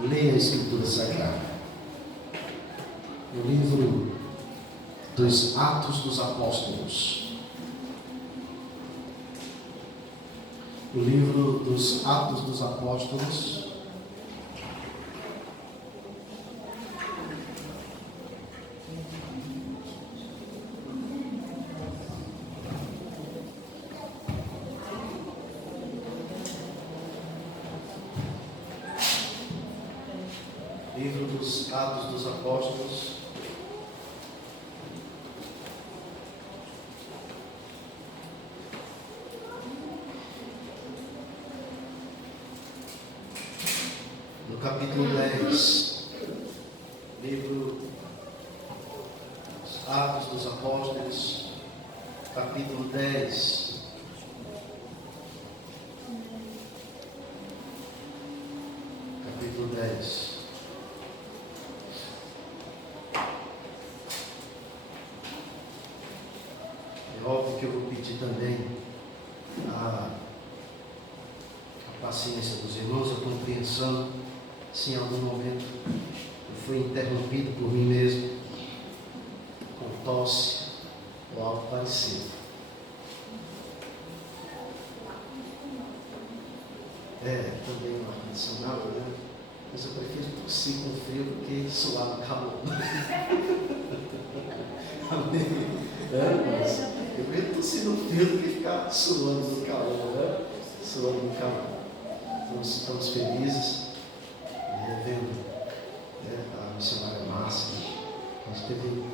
Leia a Escritura Sagrada. O livro dos Atos dos Apóstolos. O livro dos Atos dos Apóstolos. Livro dos Atos dos Apóstolos. No capítulo 10, livro dos Atos dos Apóstolos, capítulo 10. Capítulo 10. É óbvio que eu vou pedir também a paciência dos irmãos, a compreensão, se em algum momento eu fui interrompido por mim mesmo, com tosse ou algo parecido. Também no ar-condicionado, né? Mas eu prefiro tossir com frio do que suar no calor. Amém? Mas eu prefiro tossir no frio do que ficar suando no calor, né? Suando no calor. Estamos felizes vendo a missionária Márcia. A gente teve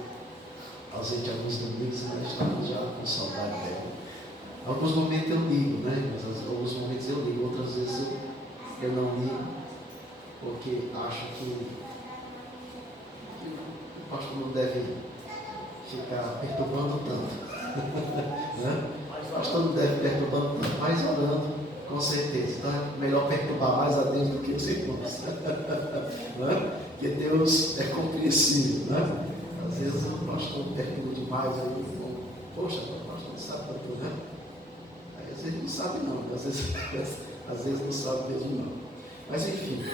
ausente alguns domingos, mas estamos já com saudade dela. Alguns momentos eu ligo, né? Mas alguns momentos eu ligo, outras vezes eu não ligo, porque acho que o pastor não deve ficar perturbando tanto. Né? O pastor não deve perturbando tanto, mas orando, com certeza. Então é melhor perturbar mais a Deus do que os irmãos. Né? Porque Deus é compreensível. Né? Às vezes o pastor perturba demais, poxa, o pastor não sabe tanto, né? Às vezes não sabe não, às vezes não sabe mesmo não. Mas enfim,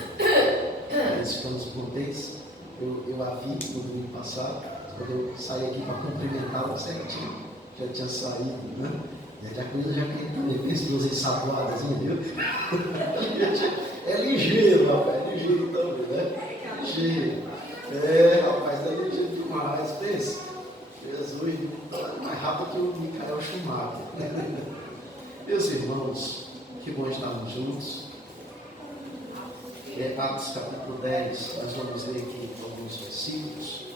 estamos contentes. Eu a vi no domingo passado, quando eu saí aqui para cumprimentá-la certinho, já tinha saído, né? E a coisa já queria também, pensa duas ensaboadas, viu? É ligeiro, rapaz, é ligeiro também, né? Ligeiro. Rapaz, é ligeiro demais, pensa. Jesus, mais rápido que o Michael Schumacher. Meus irmãos, que bom estarmos juntos. Atos capítulo 10, nós vamos ler aqui alguns versículos.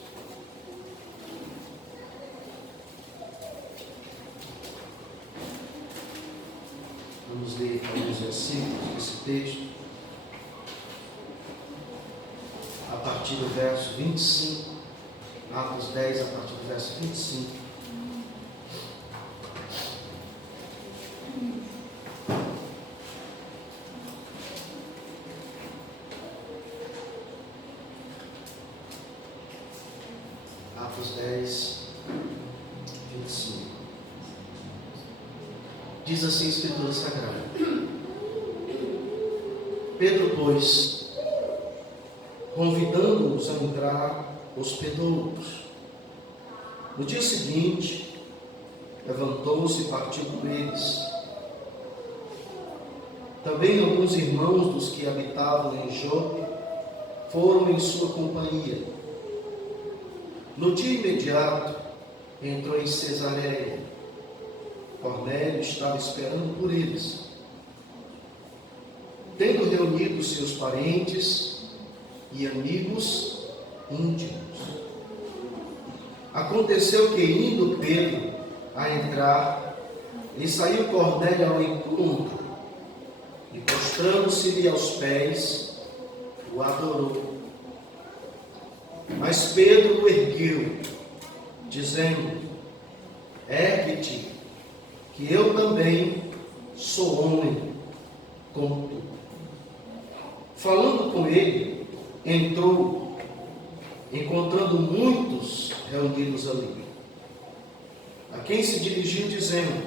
Vamos ler alguns versículos desse texto. A partir do verso 25. Atos 10, a partir do verso 25. Atos 10, 25. Diz assim a Escritura Sagrada: Pedro, pois, convidando-os a entrar, hospedou-os. No dia seguinte, levantou-se e partiu com eles. Também alguns irmãos dos que habitavam em Jope foram em sua companhia. No dia imediato, entrou em Cesareia. Cornélio estava esperando por eles. Tendo reunido seus parentes e amigos íntimos, aconteceu que, indo Pedro a entrar, lhe saiu Cornélio ao encontro e, prostrando-se-lhe aos pés, o adorou. Mas Pedro o ergueu, dizendo: ergue-te, que eu também sou homem como tu. Falando com ele, entrou, encontrando muitos reunidos ali, a quem se dirigiu dizendo: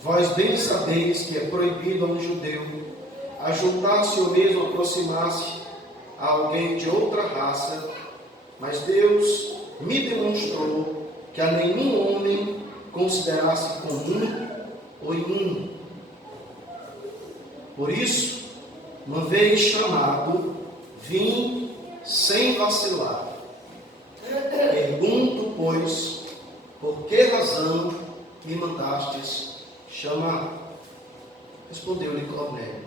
vós bem sabeis que é proibido a um judeu ajuntar-se ou mesmo aproximar-se a alguém de outra raça, mas Deus me demonstrou que a nenhum homem considerasse comum ou imundo. Por isso, uma vez chamado, vim sem vacilar. Pergunto, pois, por que razão me mandastes chamar? Respondeu-lhe Cornélio: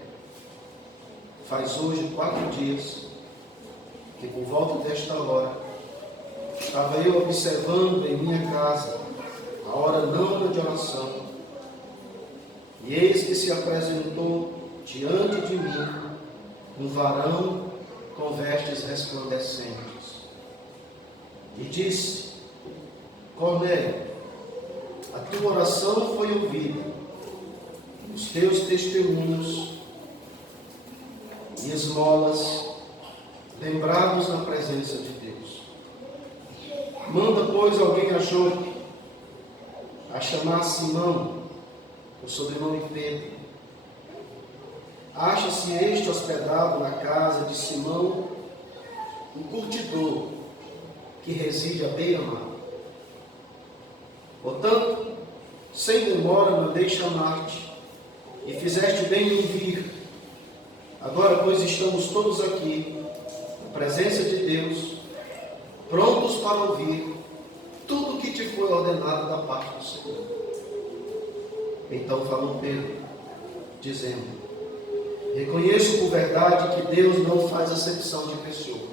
faz hoje 4 dias que por volta desta hora estava eu observando em minha casa a hora nona de oração, e eis que se apresentou diante de mim um varão com vestes resplandecentes. E disse: Cornélio, a tua oração foi ouvida, os teus testemunhos e esmolas lembrados na presença de Deus. Manda, pois, alguém a Jope a chamar Simão, o sobrenome Pedro. Acha-se este hospedado na casa de Simão, um curtidor, que reside à beira-mar. Portanto, sem demora mandei chamar-te, e fizeste bem em vir. Agora, pois, estamos todos aqui, na presença de Deus, prontos para ouvir tudo o que te foi ordenado da parte do Senhor. Então falou Pedro, dizendo: reconheço por verdade que Deus não faz acepção de pessoas.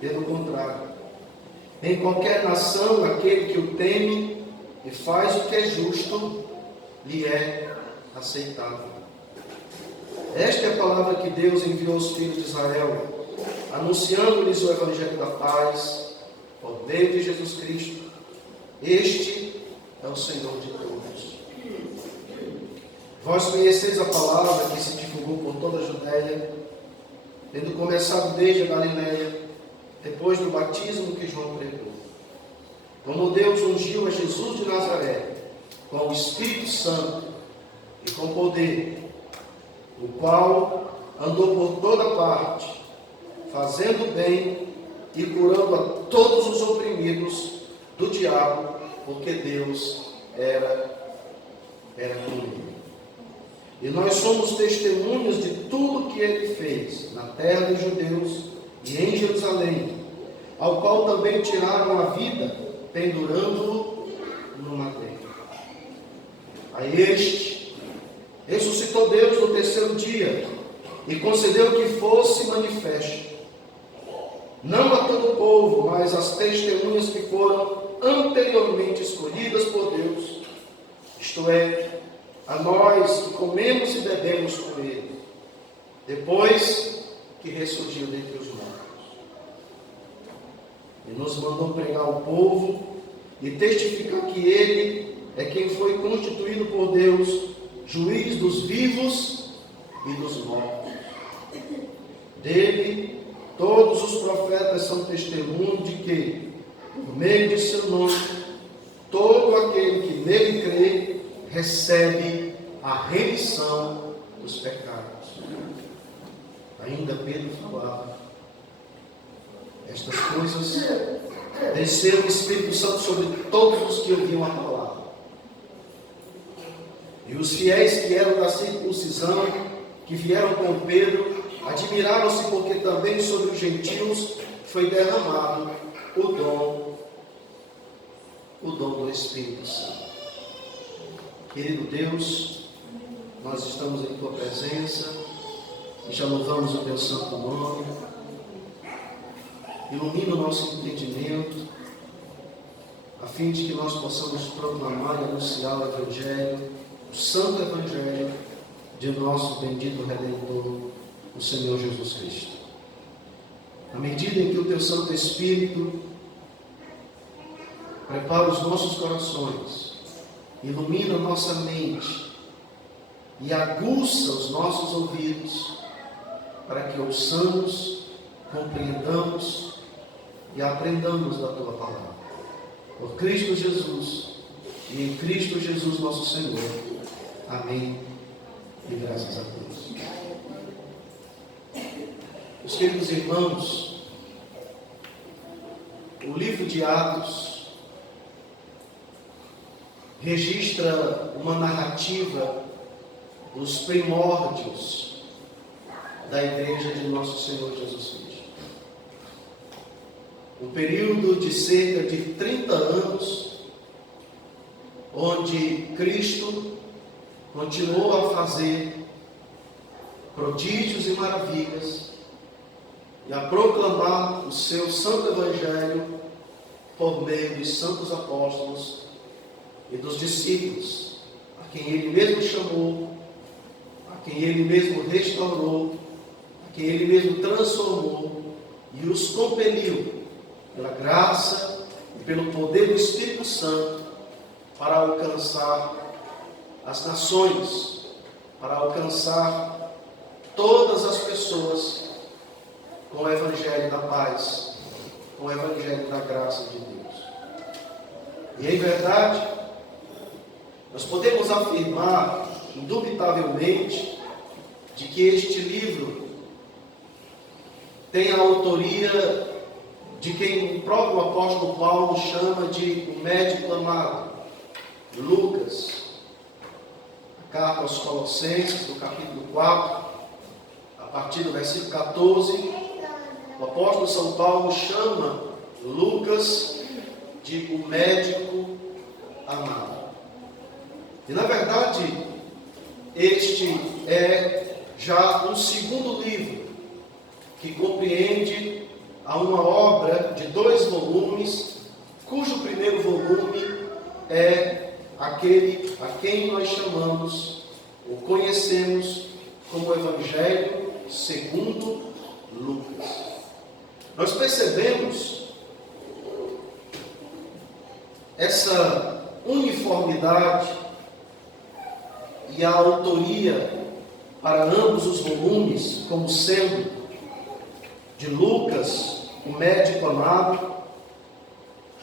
Pelo contrário, em qualquer nação, aquele que o teme e faz o que é justo, lhe é aceitável. Esta é a palavra que Deus enviou aos filhos de Israel, anunciando-lhes o evangelho da paz, por meio de Jesus Cristo. Este é o Senhor de todos. Vós conheceis a palavra que se divulgou por toda a Judéia, tendo começado desde a Galiléia, depois do batismo que João pregou. Como Deus ungiu a Jesus de Nazaré com o Espírito Santo e com poder, o qual andou por toda parte, fazendo bem e curando a todos os oprimidos do diabo, porque Deus era com ele. E nós somos testemunhas de tudo que ele fez na terra dos judeus e em Jerusalém, ao qual também tiraram a vida, pendurando-o no madeiro. A este ressuscitou Deus no terceiro dia e concedeu que fosse manifesto, não a todo o povo, mas às testemunhas que foram anteriormente escolhidas por Deus, isto é, a nós que comemos e bebemos com ele, depois que ressurgiu dentre os mortos. E nos mandou pregar ao povo e testificar que ele é quem foi constituído por Deus, juiz dos vivos e dos mortos. Dele, todos os profetas são testemunho de que, por meio de seu nome, todo aquele que nele crê, recebe a remissão dos pecados. Ainda Pedro falava: estas coisas desceu o Espírito Santo sobre todos os que ouviam a palavra. E os fiéis que eram da circuncisão, que vieram com Pedro, admiraram-se porque também sobre os gentios foi derramado o dom do Espírito Santo. Querido Deus, nós estamos em tua presença e já louvamos o teu santo nome. Ilumina o nosso entendimento, a fim de que nós possamos proclamar e anunciar o Evangelho, o Santo Evangelho de nosso bendito Redentor, o Senhor Jesus Cristo. À medida em que o teu Santo Espírito prepara os nossos corações, ilumina nossa mente e aguça os nossos ouvidos, para que ouçamos, compreendamos e aprendamos da tua palavra. Por Cristo Jesus e em Cristo Jesus nosso Senhor. Amém. E graças a Deus. O Meus queridos irmãos, o livro de Atos registra uma narrativa dos primórdios da igreja de nosso Senhor Jesus Cristo. Um período de cerca de 30 anos, onde Cristo continuou a fazer prodígios e maravilhas e a proclamar o seu santo evangelho por meio dos santos apóstolos e dos discípulos, a quem ele mesmo chamou, a quem ele mesmo restaurou, a quem ele mesmo transformou e os compeliu pela graça e pelo poder do Espírito Santo para alcançar as nações, para alcançar todas as pessoas com o evangelho da paz, com o evangelho da graça de Deus. E em verdade, nós podemos afirmar, indubitavelmente, de que este livro tem a autoria de quem o próprio apóstolo Paulo chama de o médico amado, Lucas. A carta aos Colossenses, no capítulo 4, a partir do versículo 14, o apóstolo São Paulo chama Lucas de o médico amado. E na verdade, este é já um segundo livro que compreende a uma obra de 2 volumes, cujo primeiro volume é aquele a quem nós chamamos ou conhecemos como Evangelho segundo Lucas. Nós percebemos essa uniformidade e a autoria para ambos os volumes como sendo de Lucas, o médico amado,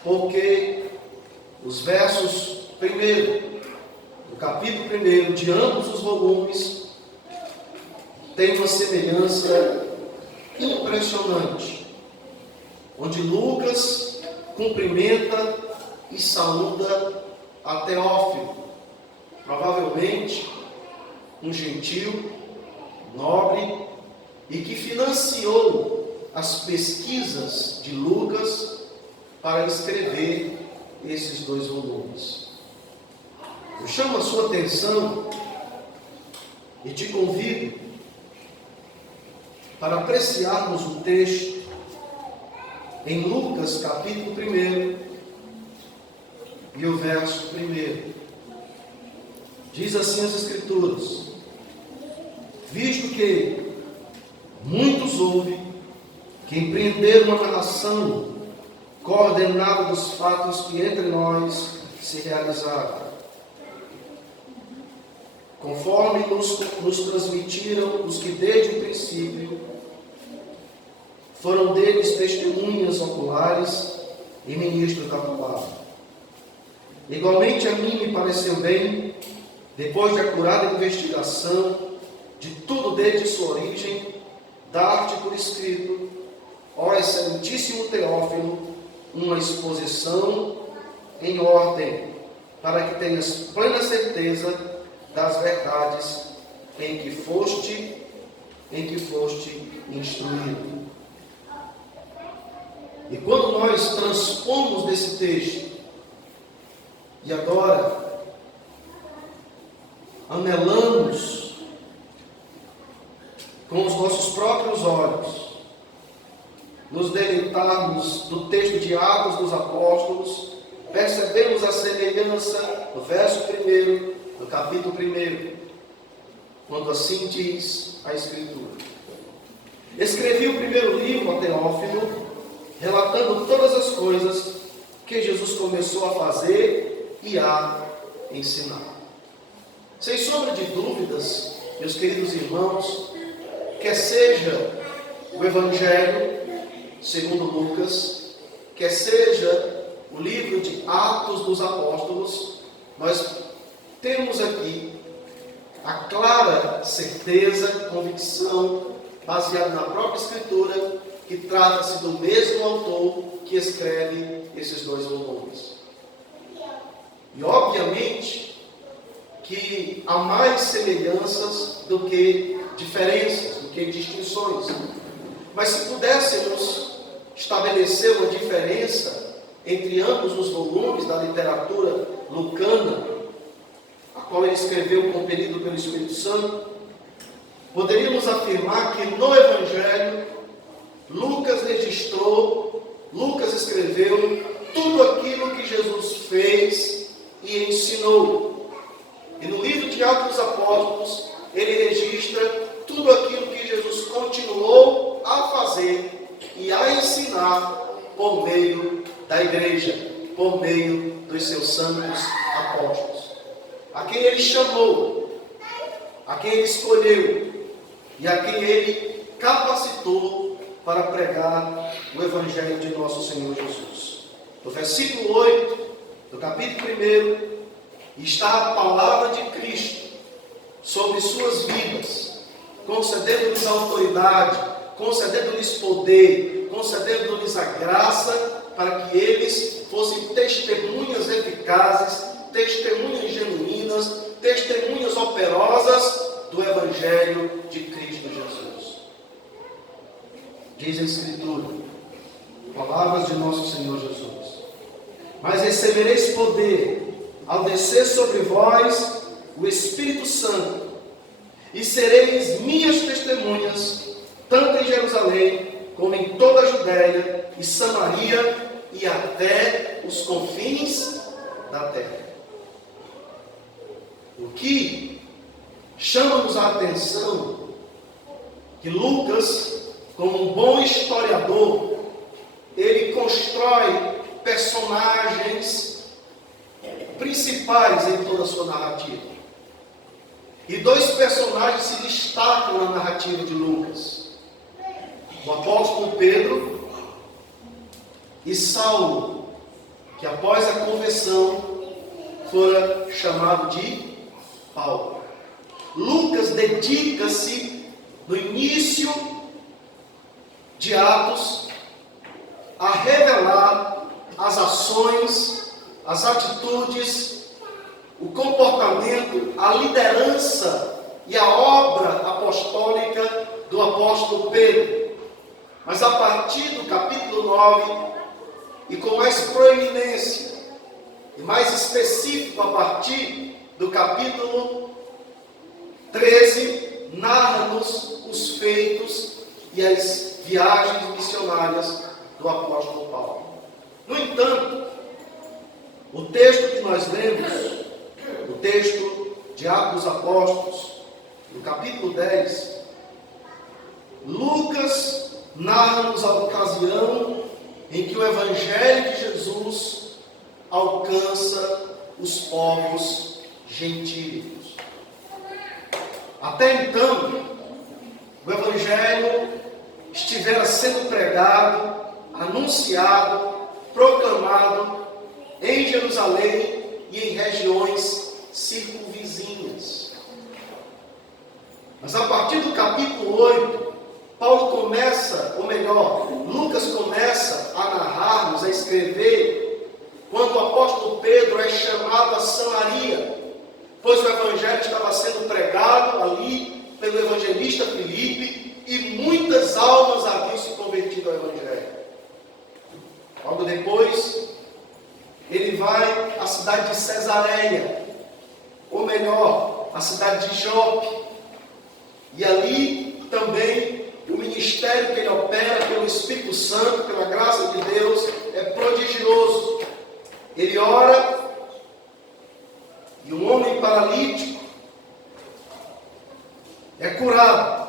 porque os versos do capítulo 1 de ambos os volumes tem uma semelhança impressionante, onde Lucas cumprimenta e saúda a Teófilo, provavelmente um gentil, nobre, e que financiou as pesquisas de Lucas para escrever esses 2 volumes. Eu chamo a sua atenção e te convido para apreciarmos o texto em Lucas capítulo 1 e o verso 1. Diz assim as Escrituras: visto que muitos houve que empreenderam uma narração coordenada dos fatos que entre nós se realizaram, conforme nos transmitiram os que desde o princípio foram deles testemunhas oculares e ministros da palavra. Igualmente a mim me pareceu bem, depois de acurada investigação de tudo desde sua origem, dar-te por escrito, ó excelentíssimo Teófilo, uma exposição em ordem, para que tenhas plena certeza das verdades em que foste instruído. E quando nós transpomos desse texto, e agora anelamos com os nossos próprios olhos, nos deleitarmos do texto de Atos dos Apóstolos, percebemos a semelhança no verso 1, do capítulo 1, quando assim diz a Escritura: escrevi o primeiro livro a Teófilo, relatando todas as coisas que Jesus começou a fazer e a ensinar. Sem sombra de dúvidas, meus queridos irmãos, quer seja o Evangelho segundo Lucas, quer seja o livro de Atos dos Apóstolos, nós temos aqui a clara certeza, convicção baseado na própria Escritura, que trata-se do mesmo autor que escreve esses 2 volumes. E obviamente que há mais semelhanças do que diferenças, do que distinções. Mas se pudéssemos estabelecer uma diferença entre ambos os volumes da literatura lucana, a qual ele escreveu compelido pelo Espírito Santo, poderíamos afirmar que no Evangelho, Lucas escreveu tudo aquilo que Jesus fez e ensinou. E no livro de Atos dos Apóstolos, ele registra tudo aquilo que Jesus continuou a fazer e a ensinar por meio da igreja, por meio dos seus santos apóstolos, a quem ele chamou, a quem ele escolheu e a quem ele capacitou para pregar o Evangelho de nosso Senhor Jesus. No versículo 8 do capítulo 1 está a palavra de Cristo sobre suas vidas, concedendo-lhes autoridade, concedendo-lhes poder, concedendo-lhes a graça para que eles fossem testemunhas eficazes, testemunhas genuínas, testemunhas operosas do Evangelho de Cristo Jesus. Diz a Escritura, palavras de nosso Senhor Jesus: mas recebereis poder ao descer sobre vós o Espírito Santo, e sereis minhas testemunhas, tanto em Jerusalém, como em toda a Judéia e Samaria, e até os confins da terra. O que chama-nos a atenção, que Lucas, como um bom historiador, ele constrói personagens principais em toda a sua narrativa. E 2 personagens se destacam na narrativa de Lucas: o apóstolo Pedro e Saulo, que após a conversão fora chamado de Paulo. Lucas dedica-se no início de Atos a revelar as ações, as atitudes, o comportamento, a liderança e a obra apostólica do apóstolo Pedro. Mas a partir do capítulo 9, e com mais proeminência, e mais específico a partir do capítulo 13, narra-nos os feitos e as viagens missionárias do apóstolo Paulo. No entanto, o texto que nós lemos, o texto de Atos dos Apóstolos, no capítulo 10, Lucas narra-nos a ocasião em que o Evangelho de Jesus alcança os povos gentílicos. Até então, o Evangelho estivera sendo pregado, anunciado, proclamado em Jerusalém e em regiões circunvizinhas. Mas a partir do capítulo 8, Paulo começa, ou melhor, Lucas começa a narrar-nos, a escrever, quando o apóstolo Pedro é chamado a Samaria, pois o Evangelho estava sendo pregado ali pelo evangelista Filipe e muitas almas haviam se convertido ao Evangelho. Logo depois, ele vai à cidade de Cesareia, ou melhor, à cidade de Jope, e ali também o ministério que ele opera pelo Espírito Santo, pela graça de Deus, é prodigioso. Ele ora, e um homem paralítico é curado.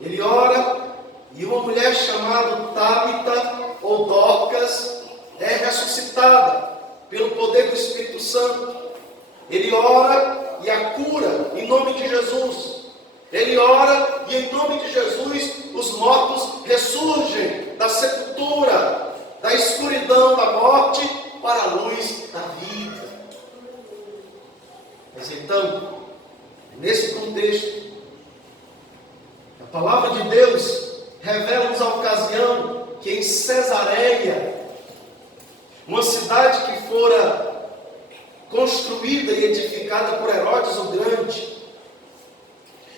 Ele ora, e uma mulher chamada Tábita, ou Dorcas, é ressuscitada pelo poder do Espírito Santo. Ele ora e a cura em nome de Jesus. Ele ora e em nome de Jesus os mortos ressurgem da sepultura, da escuridão da morte para a luz da vida. Mas então, nesse contexto, a palavra palavra de Deus revela-nos a ocasião que em Cesareia, uma cidade que fora construída e edificada por Herodes o Grande,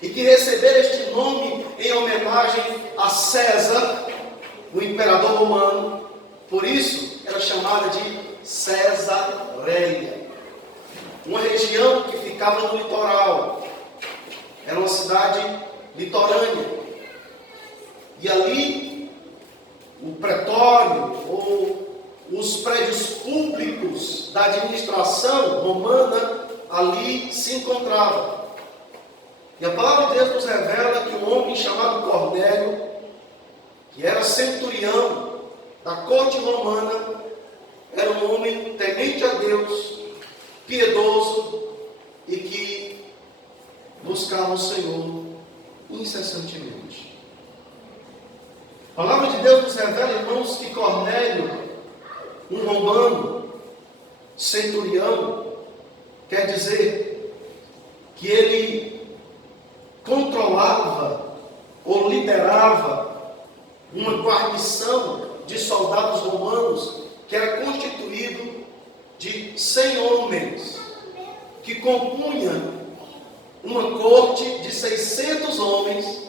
e que recebera este nome em homenagem a César, o imperador romano, por isso era chamada de Cesareia, uma região que ficava no litoral, era uma cidade litorânea, e ali o pretório ou os prédios públicos da administração romana ali se encontravam. E a palavra de Deus nos revela que um homem chamado Cornélio, que era centurião da corte romana, era um homem temente a Deus, piedoso e que buscava o Senhor incessantemente. A palavra de Deus nos revela, irmãos, que Cornélio, um romano, centurião, quer dizer que ele controlava ou liderava uma guarnição de soldados romanos que era constituído de 100 homens, que compunha uma corte de 600 homens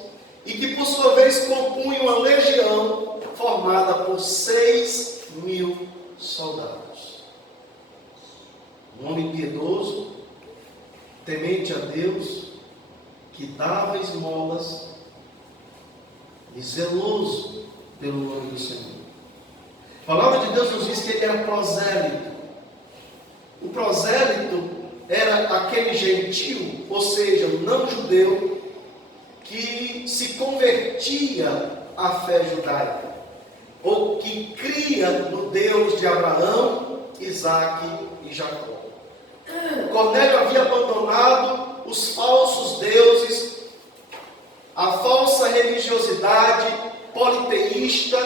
e que por sua vez compunha uma legião formada por 6.000 soldados. Um homem piedoso, temente a Deus, que dava esmolas e zeloso pelo nome do Senhor. A palavra de Deus nos diz que ele era prosélito. O prosélito era aquele gentio, ou seja, o não judeu, que se convertia à fé judaica, ou que cria no Deus de Abraão, Isaque e Jacó. Cornélio havia abandonado os falsos deuses, a falsa religiosidade politeísta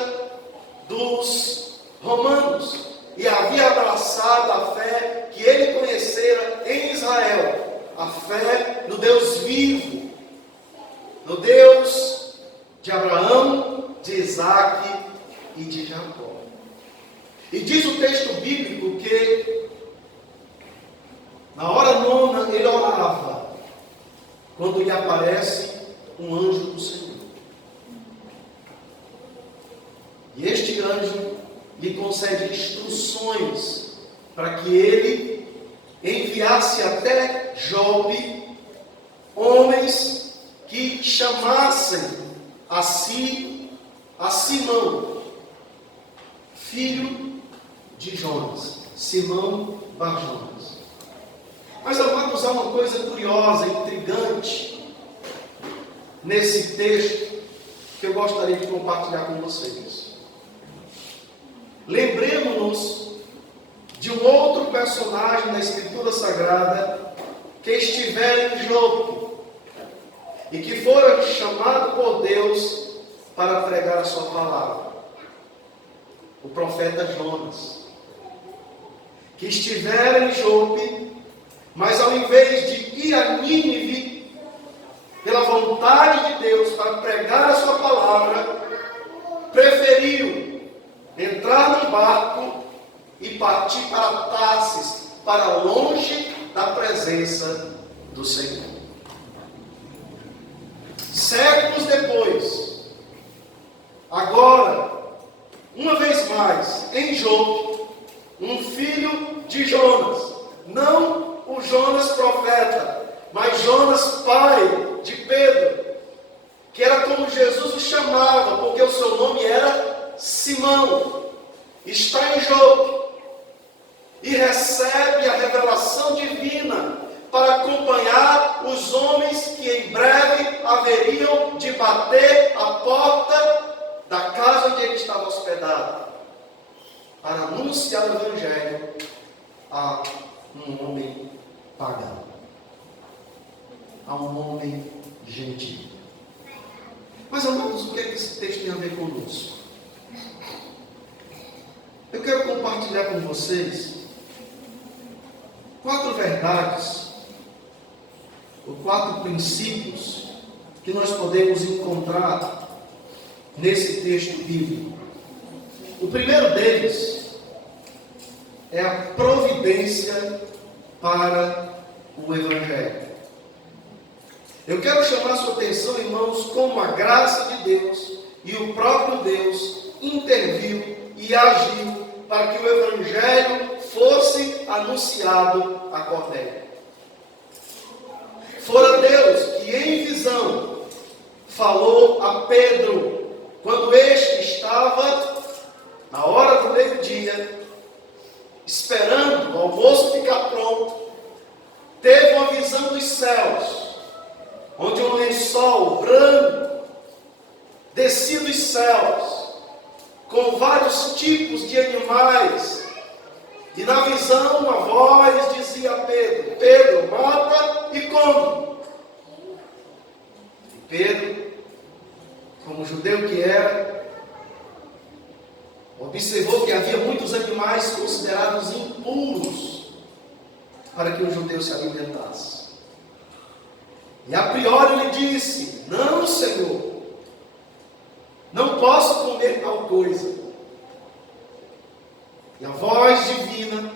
dos romanos, e havia abraçado a fé que ele conhecera em Israel, a fé no Deus vivo, no Deus de Abraão, de Isaque e de Jacó. E diz o texto bíblico que na hora nona ele orava, quando lhe aparece um anjo do Senhor. E este anjo lhe concede instruções para que ele enviasse até Jope homens que chamassem a si a Simão, filho de Jonas, Simão Bar-Jonas. Mas, amados, há uma coisa curiosa, intrigante nesse texto que eu gostaria de compartilhar com vocês. Lembremos-nos de um outro personagem da Escritura Sagrada que estivera em Jope e que fora chamado por Deus para pregar a sua palavra. O profeta Jonas, que estivera em Jope, mas ao invés de ir a Nínive, pela vontade de Deus, para pregar a sua palavra, preferiu entrar num barco e partir para Tarsis, para longe da presença do Senhor. Séculos depois, agora, uma vez mais, em Jope, um filho de Jonas, não o Jonas profeta, mas Jonas pai de Pedro, que era como Jesus o chamava, porque o seu nome era Simão, está em Jope e recebe a revelação divina para acompanhar os homens que em breve haveriam de bater a porta da casa onde ele estava hospedado, para anunciar o Evangelho a um homem pagão, a um homem gentil. Mas, amados, o que é que esse texto tem a ver conosco? Eu quero compartilhar com vocês 4 verdades, ou 4 princípios que nós podemos encontrar nesse texto bíblico. O primeiro deles é a providência para o Evangelho. Eu quero chamar a sua atenção, irmãos, como a graça de Deus e o próprio Deus interviu e agiu para que o Evangelho fosse anunciado a Cornélio. Fora Deus que em visão falou a Pedro, quando este estava na hora do meio-dia, esperando o almoço ficar pronto, teve uma visão dos céus, onde um lençol branco descia dos céus, com vários tipos de animais, e na visão uma voz dizia a Pedro: Pedro, mata e come. E Pedro, como judeu que era, observou que havia muitos animais considerados impuros para que um judeu se alimentasse. E a priori ele disse: não, Senhor, não posso comer tal coisa. E a voz divina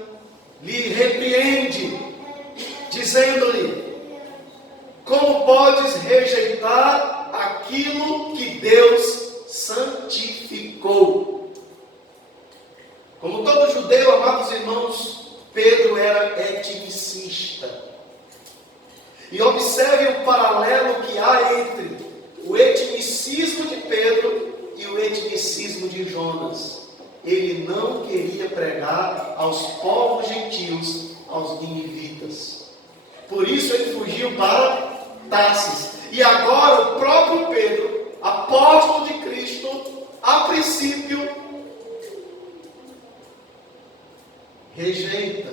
lhe repreende, dizendo-lhe: como podes rejeitar aquilo que Deus santificou? Como todo judeu, amados irmãos, Pedro era etnicista. E observe o paralelo que há entre o etnicismo de Pedro e o etnicismo de Jonas. Ele não queria pregar aos povos gentios, aos ninivitas. Por isso ele fugiu para Tarsis. E agora o próprio Pedro, apóstolo de Cristo, a princípio, rejeita,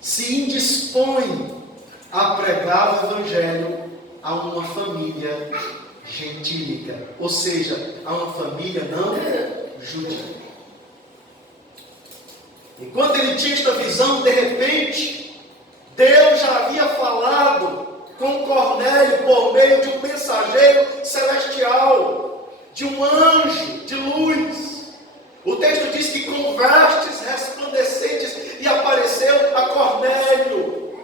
se indispõe a pregar o Evangelho a uma família gentílica, ou seja, a uma família não judia. Enquanto ele tinha esta visão, de repente, Deus já havia falado com Cornélio por meio de um mensageiro celestial, de um anjo de luz. O texto diz que com vestes resplandecentes e apareceu a Cornélio,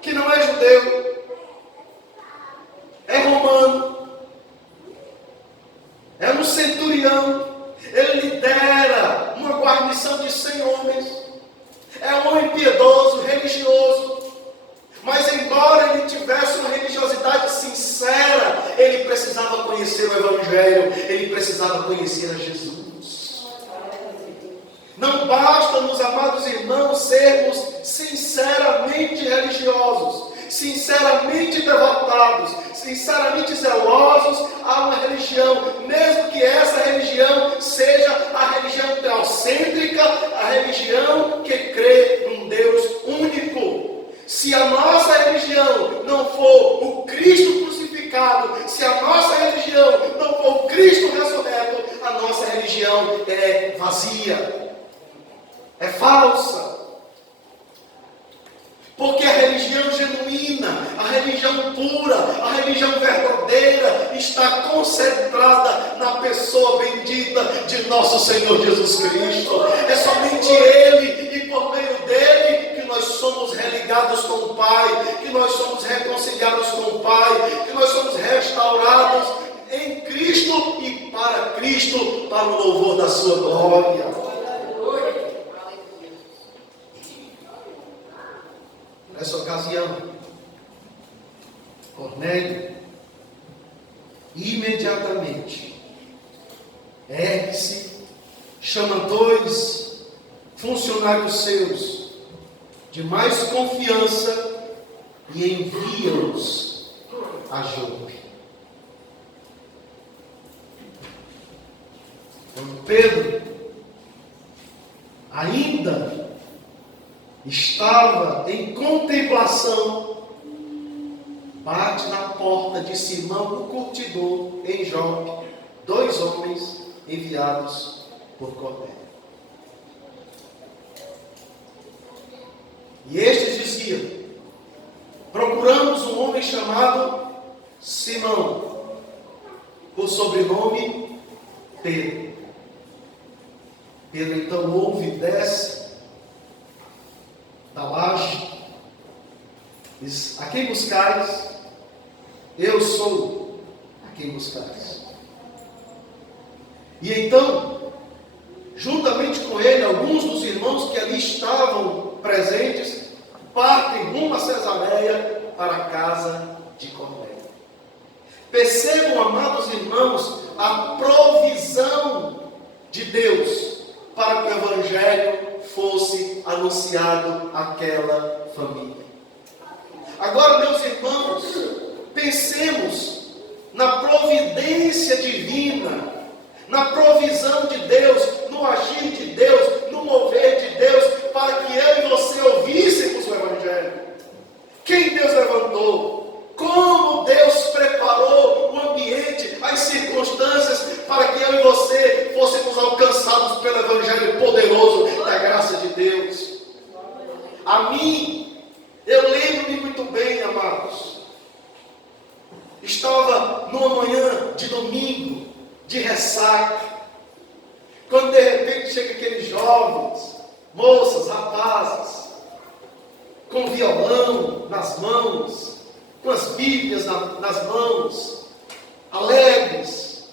que não é judeu, é romano, é um centurião. Ele lidera uma guarnição de 100 homens. É um homem piedoso, religioso. Mas embora ele tivesse uma religiosidade sincera, ele precisava conhecer o Evangelho. Ele precisava conhecer a Jesus. Não basta, meus amados irmãos, sermos sinceramente religiosos, sinceramente devotados, sinceramente zelosos a uma religião, mesmo que essa religião seja a religião teocêntrica, a religião que crê num Deus único. Se a nossa religião não for o Cristo crucificado, se a nossa religião não for o Cristo ressurreto, a nossa religião é vazia, é falsa. Porque a religião genuína, a religião pura, a religião verdadeira está concentrada na pessoa bendita de nosso Senhor Jesus Cristo. É somente Ele e por meio dele que nós somos religados com o Pai, que nós somos reconciliados com o Pai, que nós somos restaurados em Cristo e para Cristo, para o louvor da sua glória. Nessa ocasião, Cornélio imediatamente ergue-se, chama 2 funcionários seus de mais confiança e envia-os a Jope. Quando Pedro ainda estava em contemplação, bate na porta de Simão, o curtidor, em Jope, 2 homens enviados por Cornélio. E estes diziam: procuramos um homem chamado Simão, por sobrenome Pedro. Pedro então ouve e desce da laje, diz: a quem buscais? Eu sou a quem buscais. E então, juntamente com ele, alguns dos irmãos que ali estavam presentes, partem rumo a Cesareia para a casa de Cornélio. Percebam, amados irmãos, a provisão de Deus para que o Evangelho fosse anunciado àquela família. Agora, meus irmãos, pensemos na providência divina, na provisão de Deus, no agir de Deus, no mover de Deus, para que eu e você ouvíssemos o Evangelho. Quem Deus levantou? Como Deus preparou o ambiente, as circunstâncias, para que eu e você fôssemos alcançados pelo Evangelho poderoso da graça de Deus. A mim, eu lembro-me muito bem, amados, estava numa manhã de domingo, de ressaca, quando de repente chega aqueles jovens, moças, rapazes, com violão nas mãos, com as Bíblias nas mãos, alegres,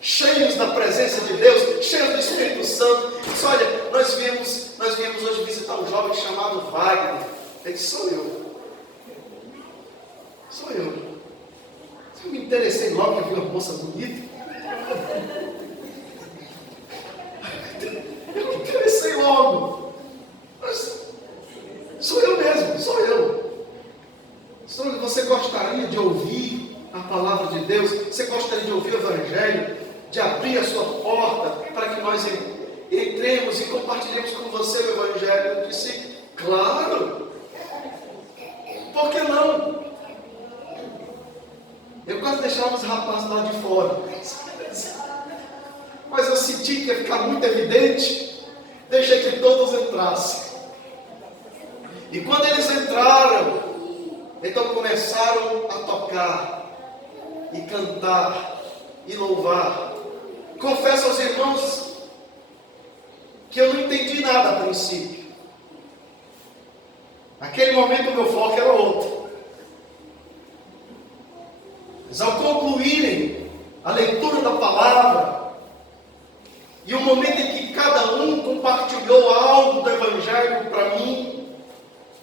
cheios da presença de Deus, cheios do Espírito Santo. Diz: olha, nós viemos hoje visitar um jovem chamado Wagner. Ele disse: sou eu. Eu me interessei logo que eu vi uma moça bonita. Eu me interessei logo. Mas sou eu mesmo, sou eu. Você gostaria de ouvir a palavra de Deus? Você gostaria de ouvir o Evangelho? De abrir a sua porta para que nós entremos e compartilhemos com você o Evangelho? Eu disse: claro. Por que não? Eu quase deixava os rapazes lá de fora, mas eu senti que ia ficar muito evidente. Deixei que todos entrassem. E quando eles entraram, então começaram a tocar, e cantar, e louvar. Confesso aos irmãos que eu não entendi nada a princípio. Naquele momento o meu foco era outro. Mas ao concluírem a leitura da palavra, e o momento em que cada um compartilhou algo do Evangelho para mim,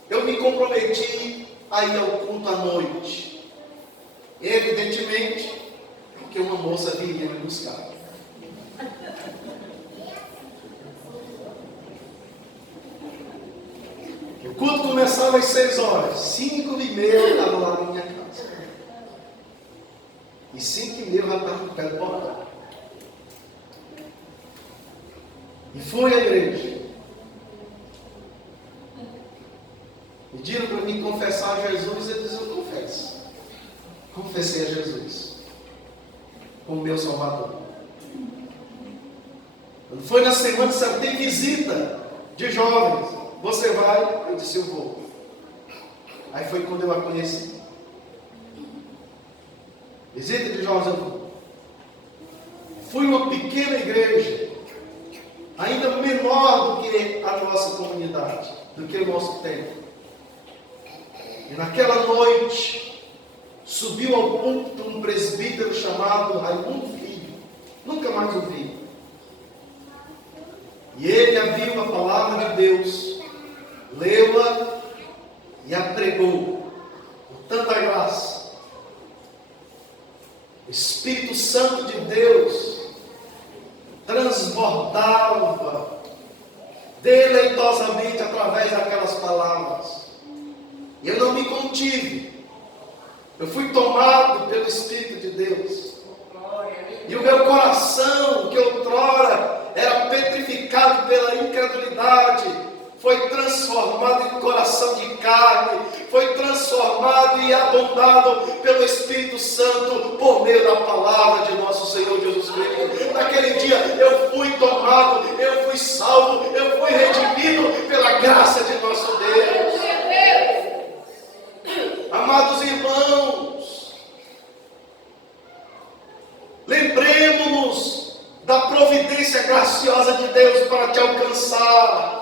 eu me comprometi a ir ao culto à noite. Evidentemente, porque uma moça viria me buscar. O culto começava às 6 horas. 5h30 eu estava lá na minha casa. E 5h30 eu já estava no pé do portão. E fui à igreja. Pediram para mim confessar a Jesus, eu disse: eu confesso. Confessei a Jesus como meu Salvador. Quando foi na semana, sabe, tem visita de jovens. Você vai? Eu disse: eu vou. Aí foi quando eu a conheci. Visita de jovens, eu vou. Fui uma pequena igreja, ainda menor do que a nossa comunidade, do que o nosso templo. E naquela noite, subiu ao púlpito um presbítero chamado Raimundo Filho. Nunca mais o vi. E ele abriu a palavra de Deus, leu-a e a pregou com tanta graça. O Espírito Santo de Deus transbordava deleitosamente através daquelas palavras. E eu não me contive. Eu fui tomado pelo Espírito de Deus. E o meu coração, que outrora era petrificado pela incredulidade, foi transformado em coração de carne, foi transformado e abundado pelo Espírito Santo por meio da palavra de nosso Senhor Jesus Cristo. Naquele dia eu fui tomado, eu fui salvo, eu fui redimido pela graça de nosso Deus. Amados irmãos, lembremos-nos da providência graciosa de Deus para te alcançar.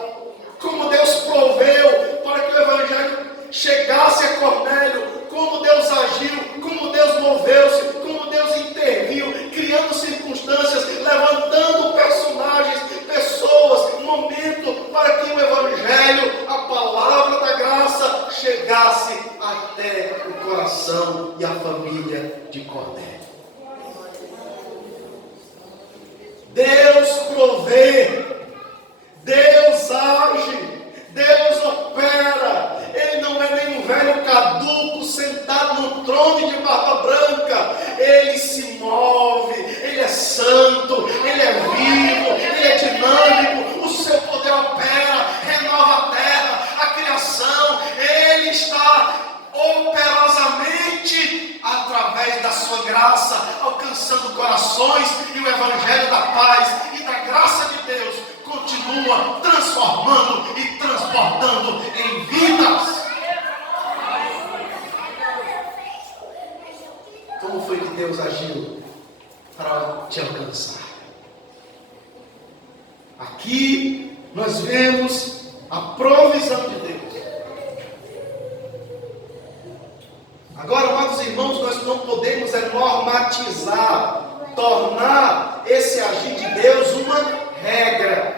Como Deus proveu para que o Evangelho chegasse a Cornélio, como Deus agiu, como Deus moveu-se, como Deus interviu, criando circunstâncias, levantando personagens, pessoas, momento, para que o Evangelho, a palavra da graça, chegasse até o coração e a família de Cornélio. Deus provê, Deus age, Deus opera. Ele não é nem um velho caduco sentado no trono de barba branca. Ele se move, Ele é santo, Ele é vivo, Ele é dinâmico. O seu poder opera, renova a terra, a criação. Ele está operosamente, através da sua graça, alcançando corações, e o Evangelho da paz e da graça de Deus continua transformando e transportando em vidas. Como foi que Deus agiu para te alcançar? Aqui nós vemos a provisão de Deus. Agora, amados irmãos, nós não podemos normatizar, tornar esse agir de Deus uma regra.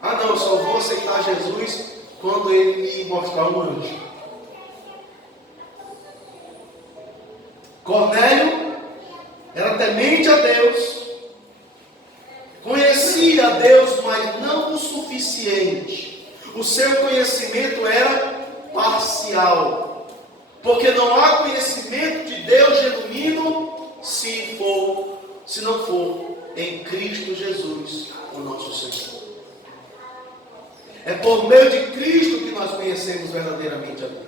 Ah não, eu só vou aceitar Jesus quando Ele me mostrar um anjo. Cornélio era temente a Deus, conhecia a Deus, mas não o suficiente. O seu conhecimento era parcial. Porque não há conhecimento de Deus genuíno se não for em Cristo Jesus, o nosso Senhor. É por meio de Cristo que nós conhecemos verdadeiramente a Deus.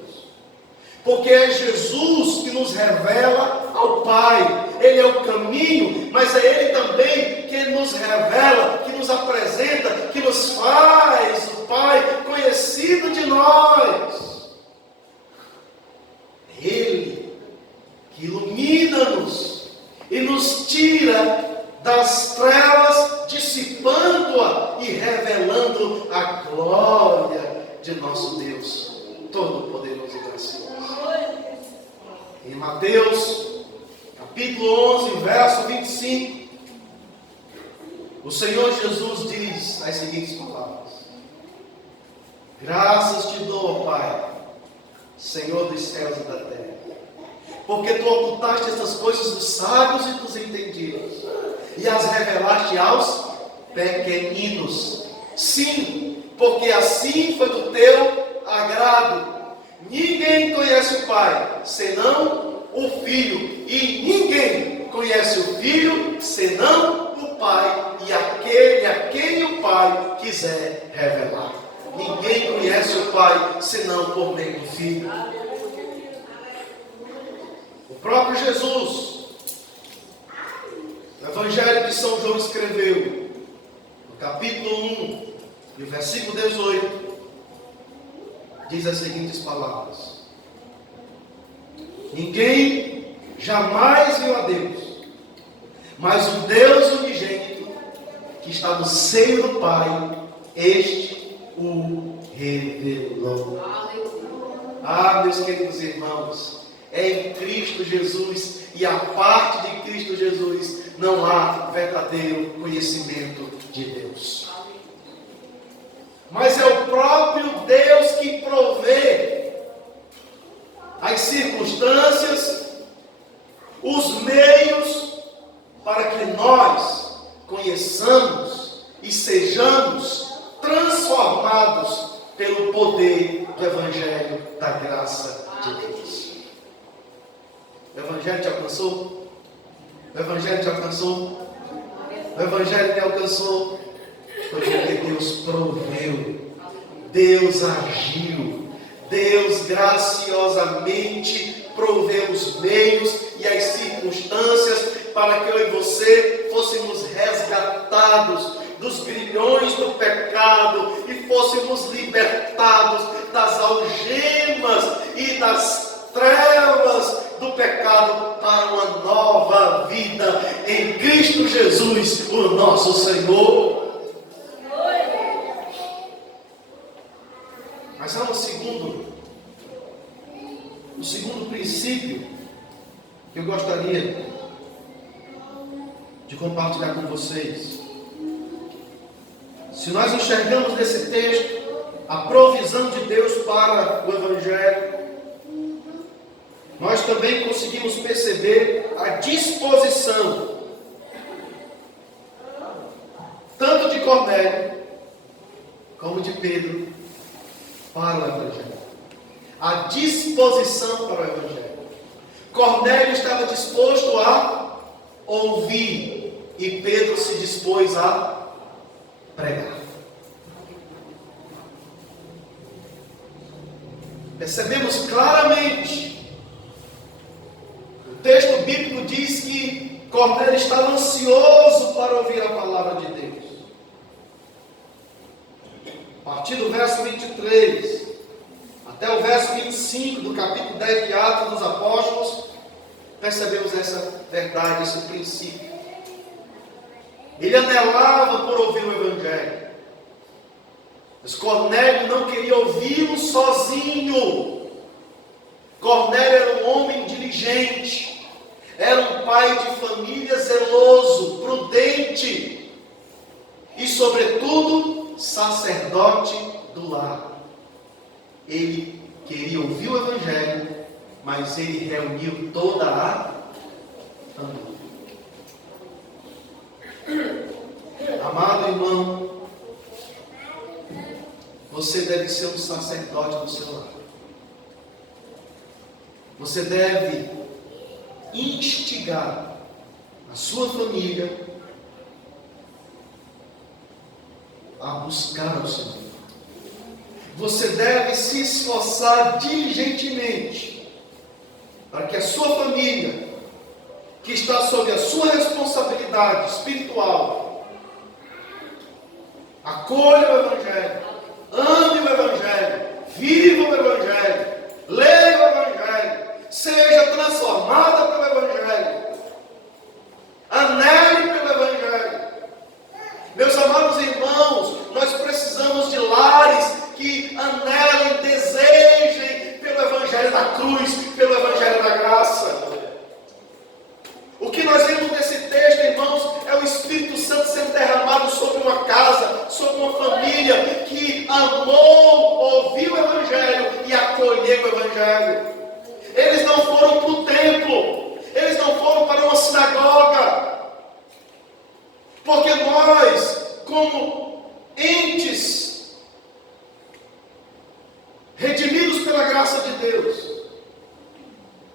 Porque é Jesus que nos revela ao Pai. Ele é o caminho, mas é Ele também que nos revela, que nos apresenta, que nos faz o Pai conhecido de nós. Ele que ilumina-nos e nos tira das trevas, dissipando-a e revelando a glória de nosso Deus Todo-Poderoso e gracioso. Em Mateus, capítulo 11, verso 25, o Senhor Jesus diz as seguintes palavras: graças te dou, Pai, Senhor dos céus e da terra, porque tu ocultaste estas coisas dos sábios e dos entendidos, e as revelaste aos pequeninos. Sim, porque assim foi do teu agrado. Ninguém conhece o Pai, senão o Filho, e ninguém conhece o Filho, senão o Pai, e aquele a quem o Pai quiser revelar. Ninguém conhece o Pai senão por meio do Filho. O próprio Jesus, no Evangelho que São João escreveu, no capítulo 1, no versículo 18, diz as seguintes palavras: ninguém jamais viu a Deus, mas o Deus unigênito, que está no seio do Pai, este o revelou. Ah, meus queridos irmãos, é em Cristo Jesus, e a parte de Cristo Jesus não há verdadeiro conhecimento de Deus. Mas é o próprio Deus que provê as circunstâncias, os meios para que nós conheçamos e sejamos transformados pelo poder do Evangelho da graça de Deus. O Evangelho te alcançou? O Evangelho te alcançou? O Evangelho te alcançou? Foi porque Deus proveu, Deus agiu, Deus graciosamente proveu os meios e as circunstâncias para que eu e você fôssemos resgatados dos grilhões do pecado e fôssemos libertados das algemas e das trevas do pecado para uma nova vida em Cristo Jesus, o nosso Senhor. Mas há um segundo princípio que eu gostaria de compartilhar com vocês. Se nós enxergamos nesse texto a provisão de Deus para o Evangelho, nós também conseguimos perceber a disposição tanto de Cornélio como de Pedro para o Evangelho. A disposição para o Evangelho. Cornélio estava disposto a ouvir e Pedro se dispôs a pregar. Percebemos claramente, o texto bíblico diz que Cornélio estava ansioso para ouvir a palavra de Deus. A partir do verso 23 até o verso 25 do capítulo 10 de Atos dos Apóstolos, percebemos essa verdade, esse princípio. Ele anelava por ouvir o Evangelho, mas Cornélio não queria ouvi-lo sozinho. Cornélio era um homem diligente, era um pai de família zeloso, prudente e, sobretudo, sacerdote do lar. Ele queria ouvir o Evangelho, mas ele reuniu toda a família. Amado irmão, você deve ser um sacerdote do seu lar. Você deve instigar a sua família a buscar ao Senhor. Você deve se esforçar diligentemente para que a sua família, que está sob a sua responsabilidade espiritual, acolha o Evangelho, ame o Evangelho, viva o Evangelho, leia o Evangelho, seja transformada pelo Evangelho, anele pelo Evangelho. Meus amados irmãos, nós precisamos de lares que anelem, desejem pelo Evangelho da cruz, pelo Evangelho da graça. O que nós vemos nesse texto, irmãos, é o Espírito Santo sendo derramado sobre uma casa, sobre uma família que amou, ouviu o Evangelho e acolheu o Evangelho. Eles não foram para o templo, eles não foram para uma sinagoga, porque nós, como entes redimidos pela graça de Deus,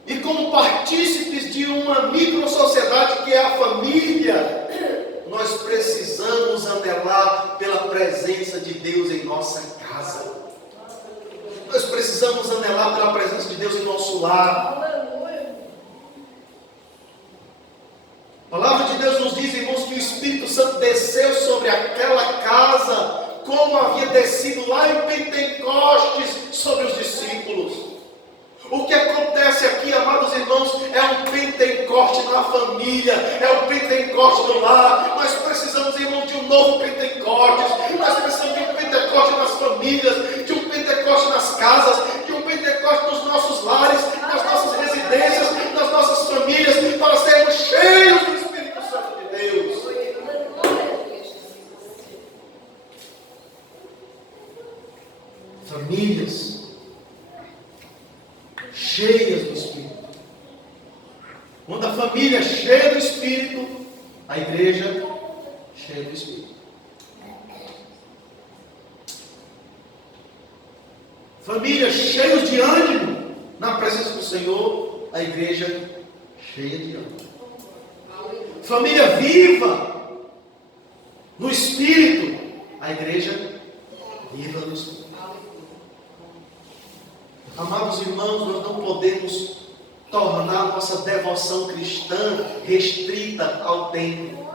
e como partícipes de uma micro-sociedade que é a família, nós precisamos anelar pela presença de Deus em nossa casa. Nós precisamos anelar pela presença de Deus em nosso lar. A palavra de Deus nos diz, irmãos, que o Espírito Santo desceu sobre aquela casa, como havia descido lá em Pentecostes sobre os discípulos. O que acontece aqui, amados irmãos, é um Pentecoste na família, é um Pentecoste no lar. Nós precisamos, irmãos, de um novo Pentecostes. Nós precisamos de um Pentecoste nas famílias, de um Pentecoste nas casas, de um Pentecoste nos nossos lares, nas nossas residências, nas nossas famílias, para sermos cheios do Espírito Santo de Deus. Famílias cheias do Espírito. Quando a família é cheia do Espírito, a igreja cheia do Espírito. Famílias cheias de ânimo na presença do Senhor, a igreja cheia de ânimo. Família viva no Espírito, a igreja viva no Espírito. Amados irmãos, nós não podemos tornar nossa devoção cristã restrita ao templo.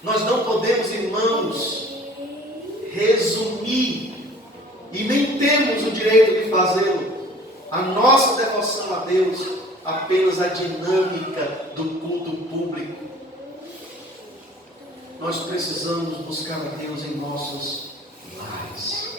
Nós não podemos, irmãos, resumir, e nem temos o direito de fazê-lo, a nossa devoção a Deus apenas a dinâmica do culto público. Nós precisamos buscar a Deus em nossos lares.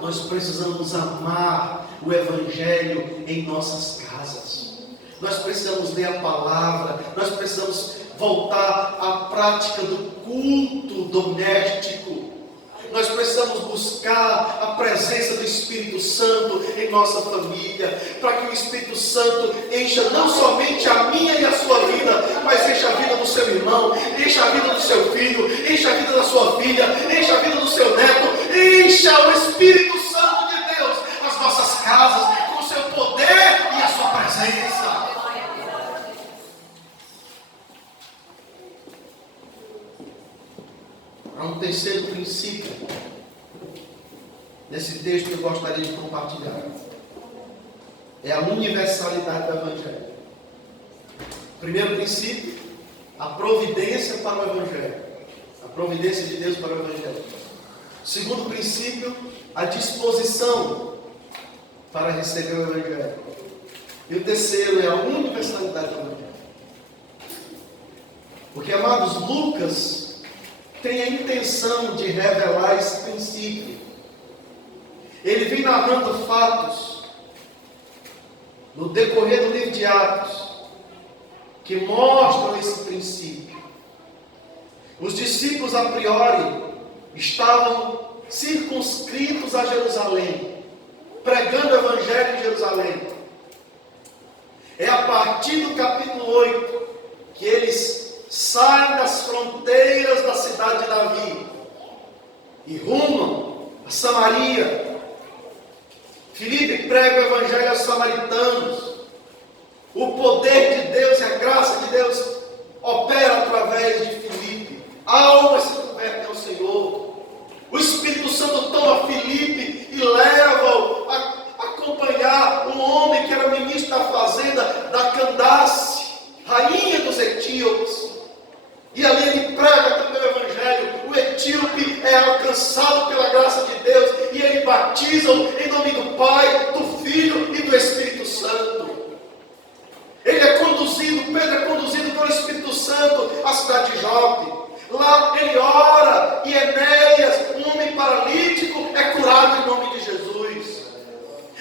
Nós precisamos amar o Evangelho em nossas casas. Nós precisamos ler a palavra. Nós precisamos voltar à prática do culto doméstico. Nós precisamos buscar a presença do Espírito Santo em nossa família, para que o Espírito Santo encha não somente a minha e a sua vida, mas encha a vida do seu irmão, encha a vida do seu filho, encha a vida da sua filha, encha a vida do seu neto, encha o Espírito Santo de Deus as nossas casas com o seu poder e a sua presença. Há um terceiro princípio nesse texto que eu gostaria de compartilhar. É a universalidade do Evangelho. Primeiro princípio, a providência para o Evangelho. A providência de Deus para o Evangelho. Segundo princípio, a disposição para receber o Evangelho. E o terceiro é a universalidade do Evangelho. Porque, amados, Lucas tem a intenção de revelar esse princípio. Ele vem narrando fatos no decorrer do livro de Atos que mostram esse princípio. Os discípulos a priori estavam circunscritos a Jerusalém, pregando o Evangelho em Jerusalém. É a partir do capítulo 8 que eles saem das fronteiras da cidade de Davi e rumam a Samaria. Filipe prega o Evangelho aos samaritanos. O poder de Deus e a graça de Deus opera através de Filipe. Almas se convertem ao Senhor. O Espírito Santo toma Filipe e leva-o a acompanhar um homem que era ministro da fazenda da Candace, rainha dos etíopes. E ali ele prega também o Evangelho. O etíope é alcançado pela graça de Deus e ele batiza em nome do Pai, do Filho e do Espírito Santo. Ele é conduzido, Pedro é conduzido pelo Espírito Santo à cidade de Jope. Lá ele ora e Enéas, um homem paralítico, é curado em nome de Jesus.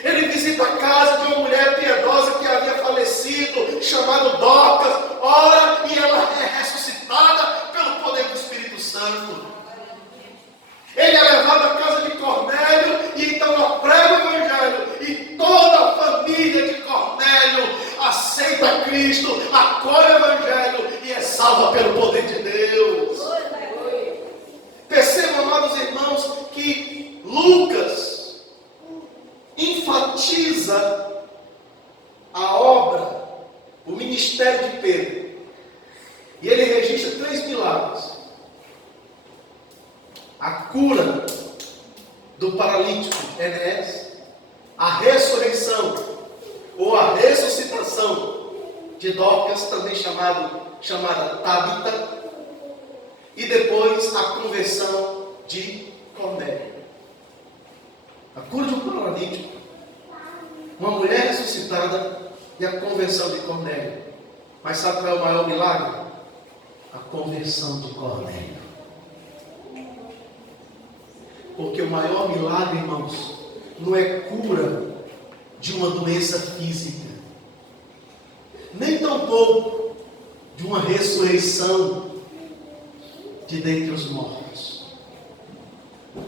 Ele visita a casa de uma mulher piedosa que havia falecido, chamada Dorcas, ora e ela é ressuscitada pelo poder do Espírito Santo. Ele é levado à casa de Cornélio e então ela prega o Evangelho e toda a família de Cornélio aceita Cristo, acolhe o Evangelho e é salva pelo poder de Deus. Percebam, amados irmãos, que Lucas enfatiza a obra, o ministério de Pedro. E ele registra 3 milagres. A cura do paralítico Enéas, a ressurreição ou a ressuscitação de Dorcas, também chamada Tabita, e depois a conversão de Cornélio. A cura de um paralítico, uma mulher ressuscitada e a conversão de Cornélio. Mas sabe qual é o maior milagre? A conversão de Cornélio. Porque o maior milagre, irmãos, não é cura de uma doença física, nem tampouco de uma ressurreição de dentre os mortos,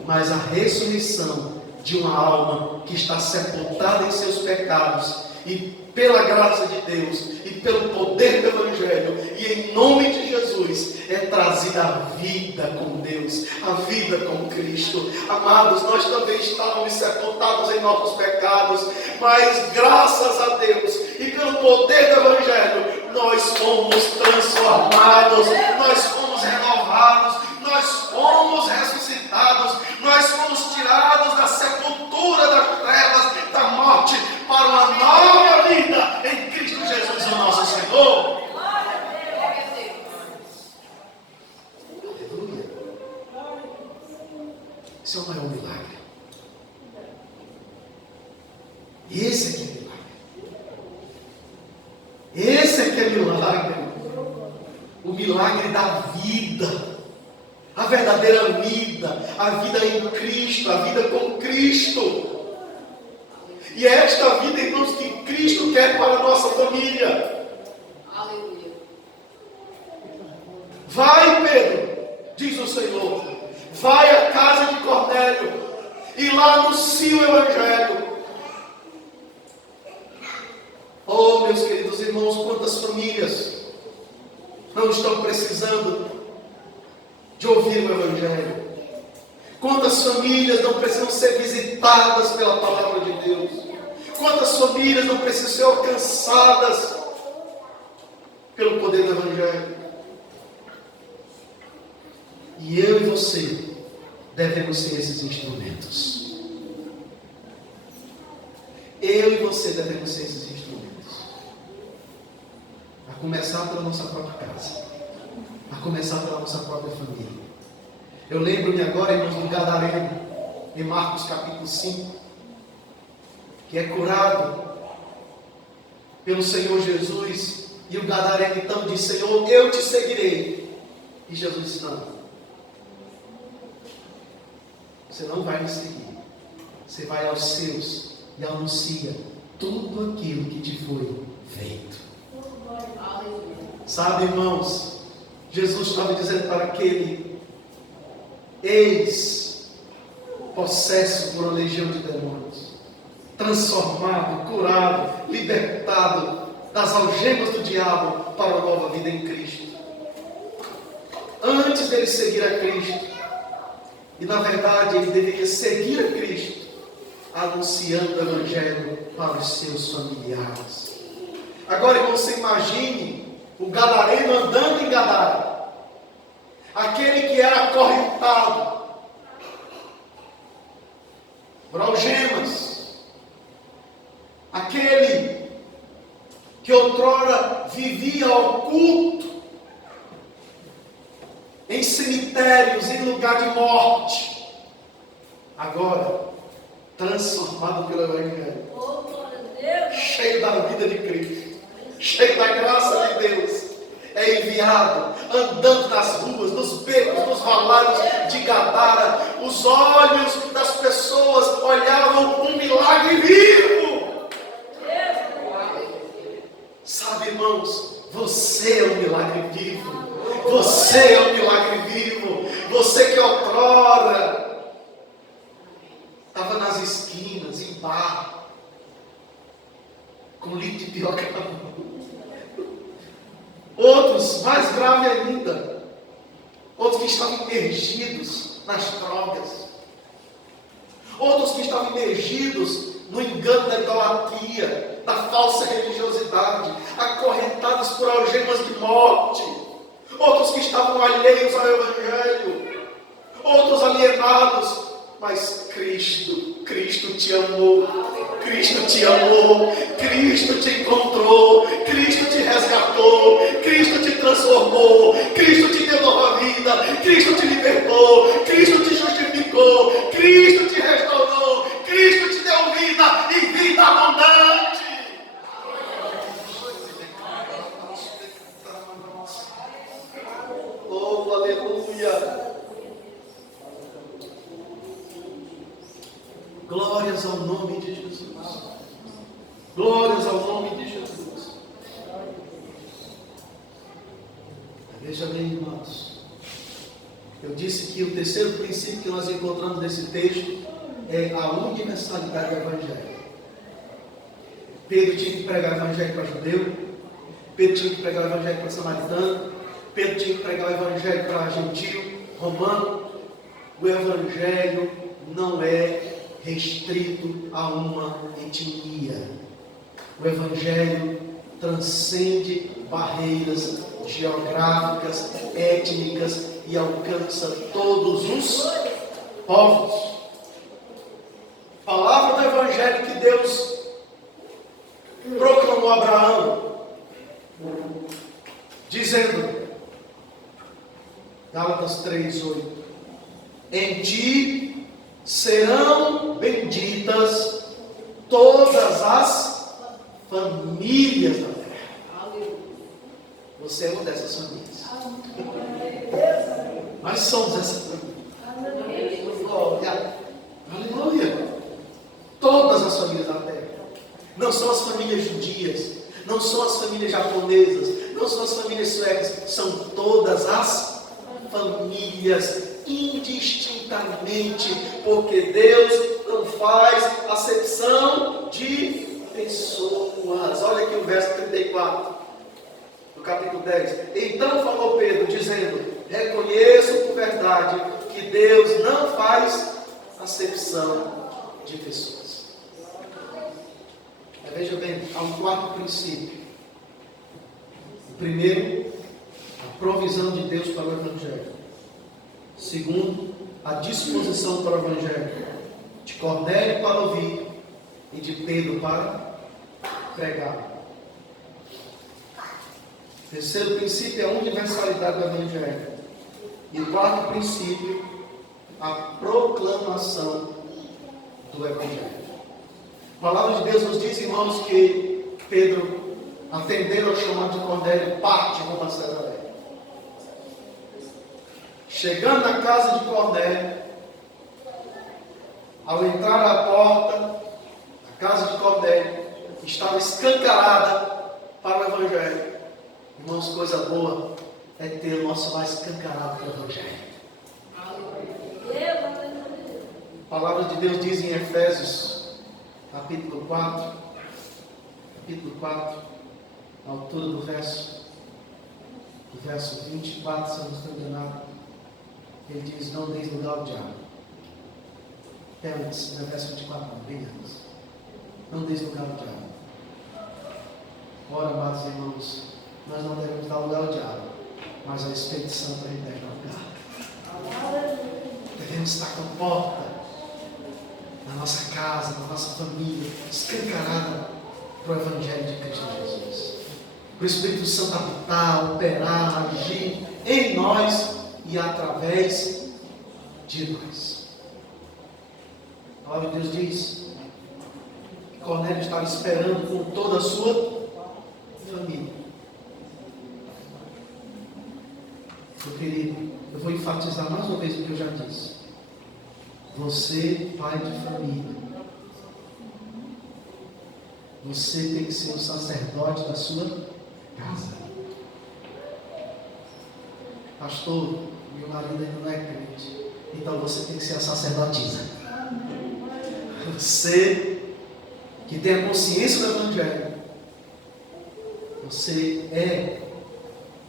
mas a ressurreição de uma alma que está sepultada em seus pecados e pela graça de Deus e pelo poder do Evangelho e em nome de Jesus é trazida a vida com Deus, a vida com Cristo. Amados, nós também estávamos sepultados em nossos pecados, mas graças a Deus e pelo poder do Evangelho nós fomos transformados, nós fomos renovados, nós fomos ressuscitados, nós fomos tirados da sepultura das trevas, da morte, para uma nova vida em Cristo Jesus, o nosso Senhor. Aleluia. Esse é o maior milagre. milagre. O milagre da vida. A verdadeira vida. A vida em Cristo. A vida com Cristo. E é esta vida, irmãos, que Cristo quer para a nossa família. Aleluia. Vai, Pedro, diz o Senhor. Vai à casa de Cornélio e lá anuncie o Evangelho. Oh, meus queridos irmãos, quantas famílias não estão precisando de ouvir o Evangelho? Quantas famílias não precisam ser visitadas pela palavra de Deus? Quantas famílias não precisam ser alcançadas pelo poder do Evangelho? E eu e você devemos ser esses instrumentos. Eu e você devemos ser esses instrumentos. A começar pela nossa própria casa. A começar pela nossa própria família. Eu lembro-me agora, irmãos, do gadareno, em Marcos capítulo 5, que é curado pelo Senhor Jesus. E o gadareno então diz: Senhor, eu te seguirei. E Jesus disse: não. Você não vai me seguir. Você vai aos seus e anuncia tudo aquilo que te foi feito. Sabe, irmãos, Jesus estava dizendo para aquele ex-possesso por uma legião de demônios, transformado, curado, libertado das algemas do diabo para uma nova vida em Cristo. Antes dele seguir a Cristo, e na verdade ele deveria seguir a Cristo, anunciando o Evangelho para os seus familiares. Agora, irmão, você imagine o gadareno andando em Gadara, aquele que era acorrentado por algemas, aquele que outrora vivia oculto em cemitérios, em lugar de morte, agora transformado pelo Evangelho, cheio da vida de Cristo, cheio da graça de Deus, é enviado, andando nas ruas, nos becos, nos valados de Gadara. Os olhos das pessoas olhavam um milagre vivo. Sabe, irmãos, você é um milagre vivo. Você é um milagre vivo. Você que outrora estava nas esquinas, em bar, com litro de pioca na mão. Outros, mais grave ainda, outros que estavam imergidos nas drogas. Outros que estavam imergidos no engano da idolatria, da falsa religiosidade, acorrentados por algemas de morte. Outros que estavam alheios ao Evangelho, outros alienados, mas Cristo te amou, Cristo te amou, Cristo te encontrou, Cristo te resgatou, Cristo te transformou, Cristo te deu nova vida, Cristo te libertou, Cristo te justificou, Cristo te restaurou, Cristo te deu vida e vida abundante. Oh, aleluia! Glórias ao nome de Jesus. Glórias ao nome de Jesus. Veja bem, irmãos. Eu disse que o terceiro princípio que nós encontramos nesse texto é a universalidade do Evangelho. Pedro tinha que pregar o Evangelho para judeu. Pedro tinha que pregar o Evangelho para samaritano. Pedro tinha que pregar o Evangelho para gentil, romano. O Evangelho não é restrito a uma etnia. O Evangelho transcende barreiras geográficas, étnicas e alcança todos os povos. Palavra do Evangelho que Deus proclamou a Abraão, dizendo, Gálatas 3:8, em ti serão benditas todas as famílias da terra. Você é uma dessas famílias. Nós somos essa família. Glória. Aleluia. Todas as famílias da terra. Não são as famílias judias, não são as famílias japonesas, não são as famílias suecas, são todas as famílias indistintamente, porque Deus não faz acepção de pessoas. Olha aqui o verso 34 do capítulo 10. Então falou Pedro, dizendo: reconheço por verdade que Deus não faz acepção de pessoas. Veja bem, há um quarto princípio. O primeiro, a provisão de Deus para o Evangelho. Segundo, a disposição para o Evangelho. De Cornélio para ouvir e de Pedro para pregar. Terceiro princípio é a universalidade do Evangelho. E o quarto princípio, a proclamação do Evangelho. A palavra de Deus nos diz, irmãos, que Pedro, atendendo ao chamado de Cornélio, parte rumo a Cesareia. Chegando na casa de Cornélio, ao entrar à porta, a casa de Cornélio estava escancarada para o Evangelho. Irmãos, coisa boa é ter o nosso lar escancarado para o Evangelho. A palavra de Deus diz em Efésios, capítulo 4, à altura do verso 24, se eu não estou enganado, ele diz: não deis lugar ao diabo. Até antes, no verso 24, não, bem antes. Não deis lugar ao diabo. Ora, amados irmãos, nós não devemos dar lugar ao diabo, mas ao Espírito Santo a gente deve dar lugar. Devemos estar com a porta na nossa casa, na nossa família, escancarada para o Evangelho de Cristo Jesus. Para o Espírito Santo habitar, operar, agir em nós e através de nós. A palavra de Deus diz que Cornélio estava esperando com toda a sua família. Meu querido, eu vou enfatizar mais uma vez o que eu já disse. Você, pai de família, você tem que ser o sacerdote da sua casa. Pastor, meu marido ainda não é crente, então você tem que ser a sacerdotisa. Você que tem a consciência do Evangelho, você é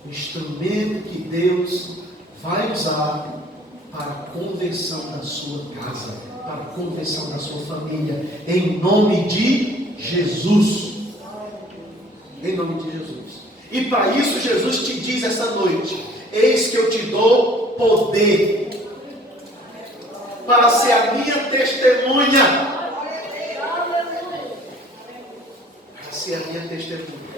o instrumento que Deus vai usar para a conversão da sua casa, para a conversão da sua família, em nome de Jesus. Em nome de Jesus. E para isso Jesus te diz essa noite: eis que eu te dou poder para ser a minha testemunha. Para ser a minha testemunha.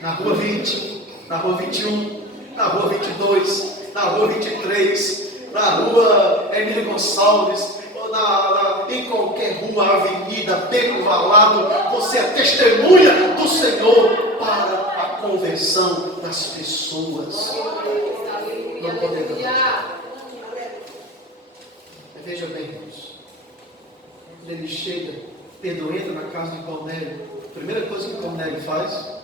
Na rua 20, na rua 21, na rua 22, na rua 23, na rua Emílio Gonçalves, ou em qualquer rua, avenida, beco, valado, você é testemunha do Senhor para a conversão das pessoas. Não podemos deixar. Veja bem, irmãos. Quando ele chega, Pedro entra na casa de Cornélio. A primeira coisa que Cornélio faz,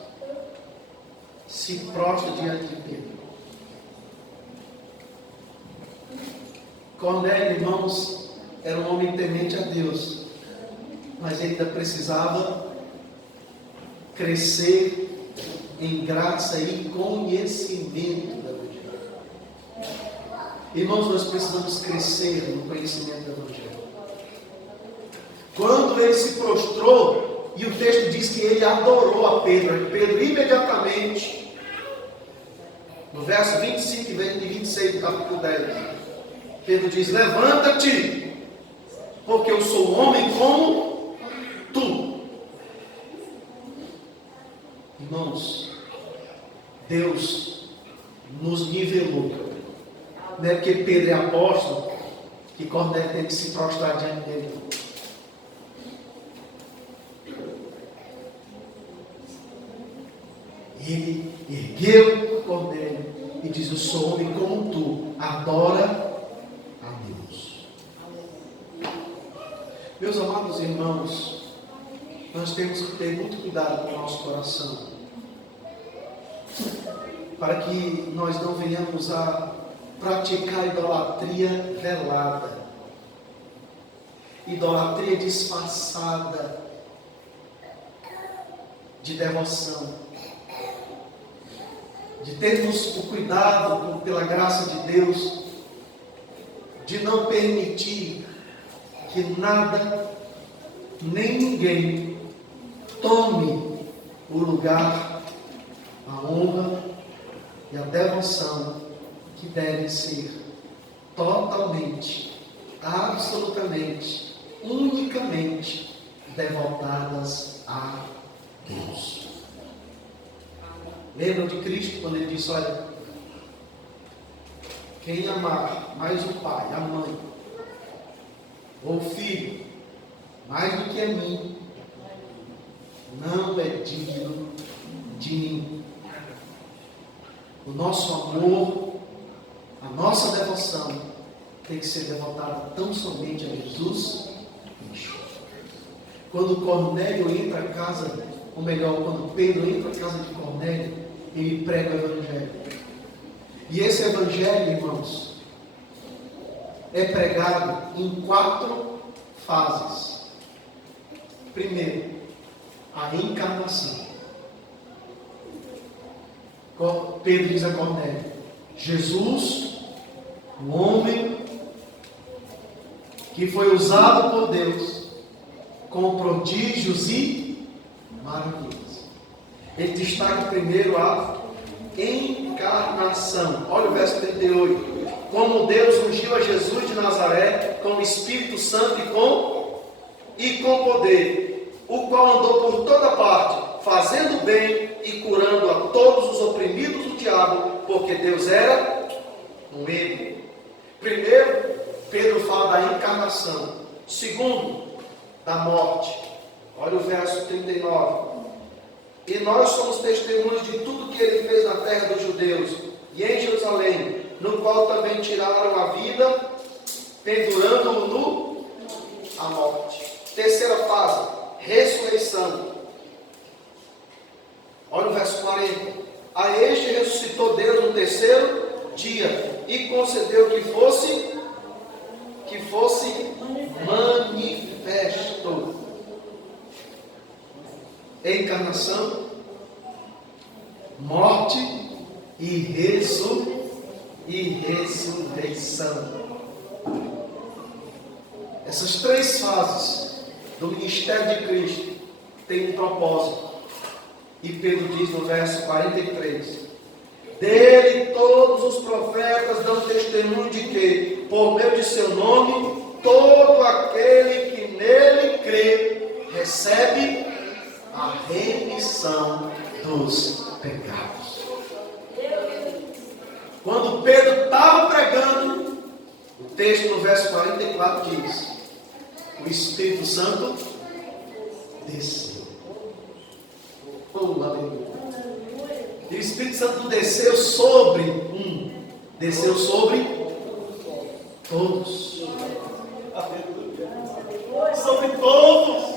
se prostra diante de Pedro. Cornélio, irmãos, era um homem temente a Deus, mas ele ainda precisava crescer em graça e conhecimento da Evangelho. Irmãos, nós precisamos crescer no conhecimento do Evangelho. Quando ele se prostrou, e o texto diz que ele adorou a Pedro, Pedro imediatamente, no verso 25 e 26 do capítulo 10, Pedro diz: levanta-te, porque eu sou um homem como tu. Irmãos, Deus nos nivelou. Não é porque Pedro é apóstolo que Cornélio tem que se prostrar diante dele. Ele ergueu Cornélio e diz: eu sou homem como tu, adora a Deus. Meus amados irmãos, nós temos que ter muito cuidado com o nosso coração, para que nós não venhamos a praticar idolatria velada, idolatria disfarçada de devoção, de termos o cuidado, pela graça de Deus, de não permitir que nada, nem ninguém tome o lugar, a honra e a devoção que devem ser totalmente, absolutamente, unicamente devotadas a Deus. Lembram de Cristo quando ele disse: olha, quem amar mais o pai, a mãe, ou o filho, mais do que a mim, não é digno de mim. O nosso amor, a nossa devoção tem que ser devotada tão somente a Jesus Cristo. Quando Cornélio entra a casa, ou melhor, quando Pedro entra a casa de Cornélio, ele prega o Evangelho. E esse Evangelho, irmãos, é pregado em 4 fases. Primeiro, a encarnação. Pedro diz a Cornélio: Jesus, o homem que foi usado por Deus com prodígios e maravilhas. Ele destaca primeiro a encarnação. Olha o verso 38. Como Deus ungiu a Jesus de Nazaré com o Espírito Santo e com poder, o qual andou por toda parte, fazendo bem e curando a todos os oprimidos do diabo, porque Deus era com ele. Primeiro, Pedro fala da encarnação. Segundo, da morte. Olha o verso 39. E nós somos testemunhas de tudo que ele fez na terra dos judeus e em Jerusalém, no qual também tiraram a vida, pendurando-o à morte. Terceira fase, ressurreição. Olha o verso 40. A este ressuscitou Deus no terceiro dia e concedeu que fosse manifesto. Encarnação, morte e ressurreição. Essas 3 fases do ministério de Cristo têm um propósito. E Pedro diz no verso 43: dele todos os profetas dão testemunho de que, por meio de seu nome, todo aquele que nele crê recebe a remissão dos pecados. Quando Pedro estava pregando, o texto no verso 44 diz: o Espírito Santo desceu. Oh, aleluia. E o Espírito Santo desceu sobre todos. Sobre todos.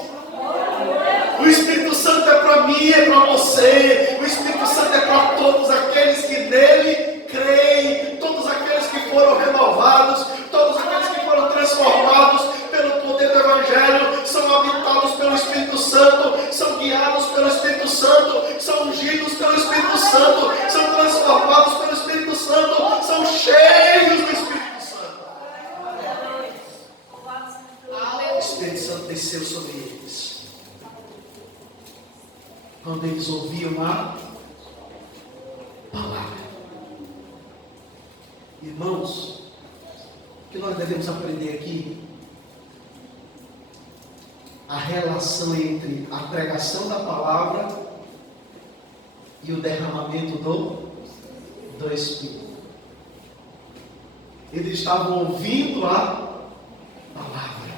O Espírito Santo é para mim, é para você. O Espírito Santo é para todos aqueles que nele creem, todos aqueles que foram renovados, todos aqueles que foram transformados pelo poder do Evangelho, são habitados pelo Espírito Santo, são guiados pelo Espírito Santo, são ungidos pelo Espírito Santo, são transformados pelo Espírito Santo, são cheios do Espírito Santo. O Espírito Santo desceu sobre eles. Quando eles ouviam a palavra. Irmãos, o que nós devemos aprender aqui? A relação entre a pregação da palavra e o derramamento do Espírito. Eles estavam ouvindo a palavra,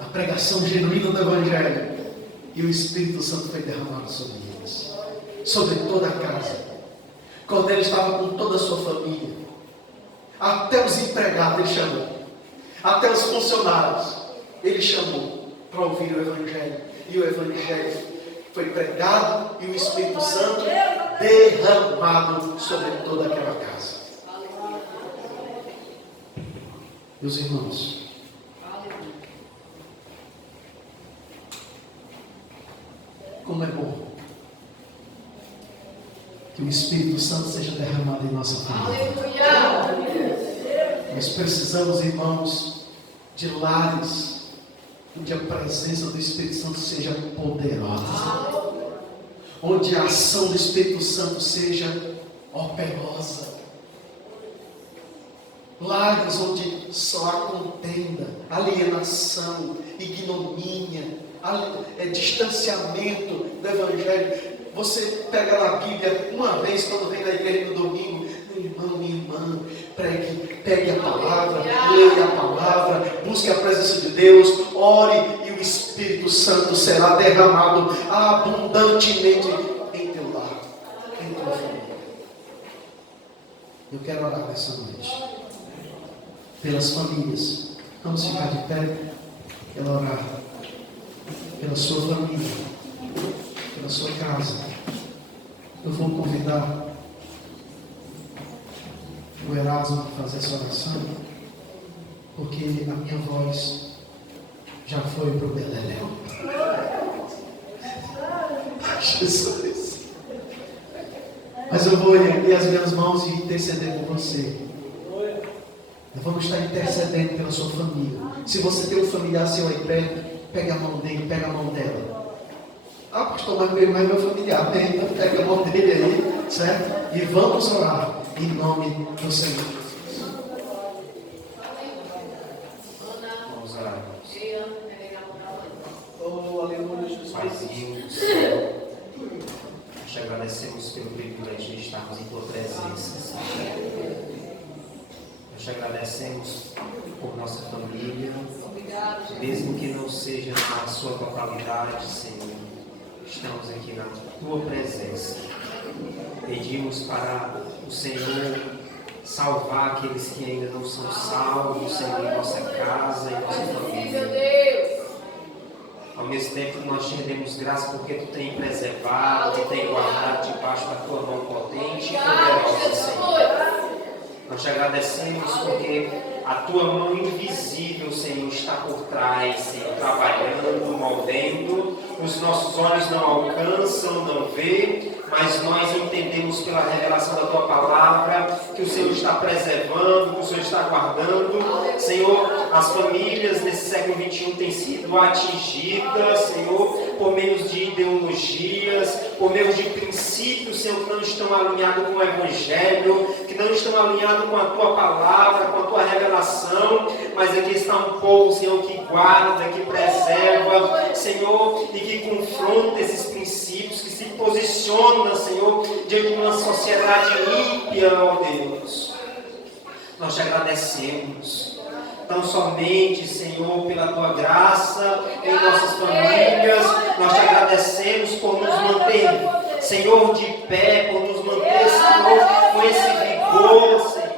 a pregação genuína do Evangelho, e o Espírito Santo foi derramado sobre eles. sobre toda a casa. Quando ele estava com toda a sua família, até os empregados ele chamou, até os funcionários ele chamou para ouvir o Evangelho. E o Evangelho foi pregado e o Espírito Santo derramado sobre toda aquela casa. Meus irmãos, como é bom que o Espírito Santo seja derramado em nossa família. Nós precisamos, irmãos, de lares onde a presença do Espírito Santo seja poderosa, onde a ação do Espírito Santo seja operosa. Lares onde só há contenda, alienação, ignomínia, distanciamento do Evangelho. Você pega na Bíblia uma vez, quando vem na igreja no domingo, meu irmão, minha irmã, pegue a palavra, leia a palavra, busque a presença de Deus, ore e o Espírito Santo será derramado abundantemente em teu lar, em tua família. Eu quero orar nessa noite pelas famílias. Vamos ficar de pé. Quero orar pela sua família, pela sua casa. Eu vou convidar o Erasmo para fazer essa oração, porque a minha voz já foi para o Beleléu. Jesus. Mas eu vou erguer as minhas mãos e interceder por você. Nós vamos estar intercedendo pela sua família. Se você tem um familiar seu aí perto, pega a mão dele, pega a mão dela. Ah, pastor, mas meu familiar, bem, então pega a mão dele aí, certo? E vamos orar em nome do Senhor. Vamos orar. Oh, aleluia, Jesus. Paizinho do céu, nós te agradecemos pelo privilégio de estarmos em tua presença, Senhor. Nós te agradecemos por nossa família, mesmo que não seja na sua totalidade, Senhor. Estamos aqui na tua presença. Pedimos para o Senhor salvar aqueles que ainda não são salvos, Senhor, em nossa casa, em nossa família. Ao mesmo tempo, nós te rendemos graça porque tu tem preservado, tu tem guardado debaixo da tua mão potente e poderosa, Senhor. Nós te agradecemos porque a tua mão invisível, Senhor, está por trás, Senhor, trabalhando, movendo. Os nossos olhos não alcançam, não vê, mas nós entendemos pela revelação da tua palavra que o Senhor está preservando, que o Senhor está guardando. Senhor, as famílias nesse século XXI têm sido atingidas, Senhor, por meio de ideologias, por meio de princípios, Senhor, que não estão alinhados com o Evangelho, que não estão alinhados com a tua palavra, com a tua revelação. Mas aqui está um povo, Senhor, que guarda, que preserva, Senhor, e que confronta esses princípios, que se posiciona, Senhor, diante de uma sociedade ímpia, ó Deus. Nós te agradecemos, tão somente, Senhor, pela tua graça em nossas famílias. Nós te agradecemos por nos manter, Senhor, de pé, por nos manter, Senhor, com esse vigor, Senhor.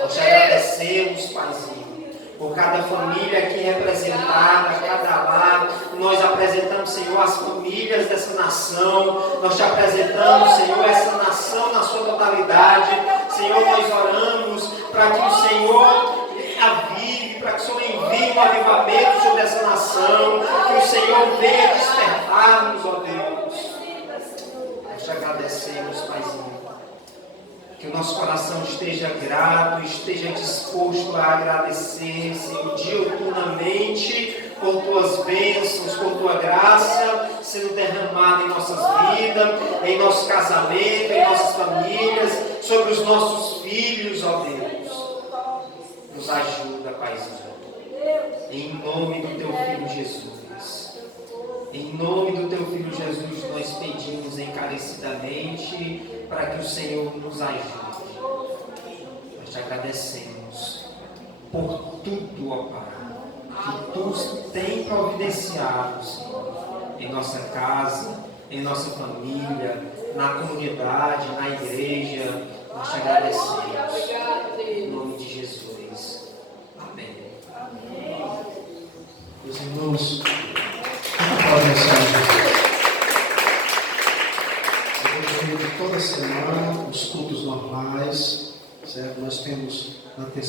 Nós te agradecemos, Paizinho, por cada família aqui representada, cada lar. Nós apresentamos, Senhor, as famílias dessa nação. Nós te apresentamos, Senhor, essa nação na sua totalidade. Senhor, nós oramos para que o Senhor avive, para que o Senhor envie um avivamento sobre essa nação, que o Senhor venha despertar-nos, ó Deus. Nós te agradecemos, Paizinho. Que o nosso coração esteja grato, esteja disposto a agradecer, Senhor, diuturnamente, por tuas bênçãos, por tua graça, sendo derramada em nossas vidas, em nosso casamento, em nossas famílias, sobre os nossos filhos, ó Deus. Nos ajuda, Paizinho. Em nome do teu Filho Jesus. Em nome do teu Filho Jesus, nós pedimos encarecidamente para que o Senhor nos ajude. Nós te agradecemos por tudo, ó Pai, que tu tem providenciado, Senhor, em nossa casa, em nossa família, na comunidade, na igreja. Nós te agradecemos. Em nome de Jesus. Amém. Meus irmãos, podem ser Jesus. Toda semana, os cultos normais, certo? Nós temos na terça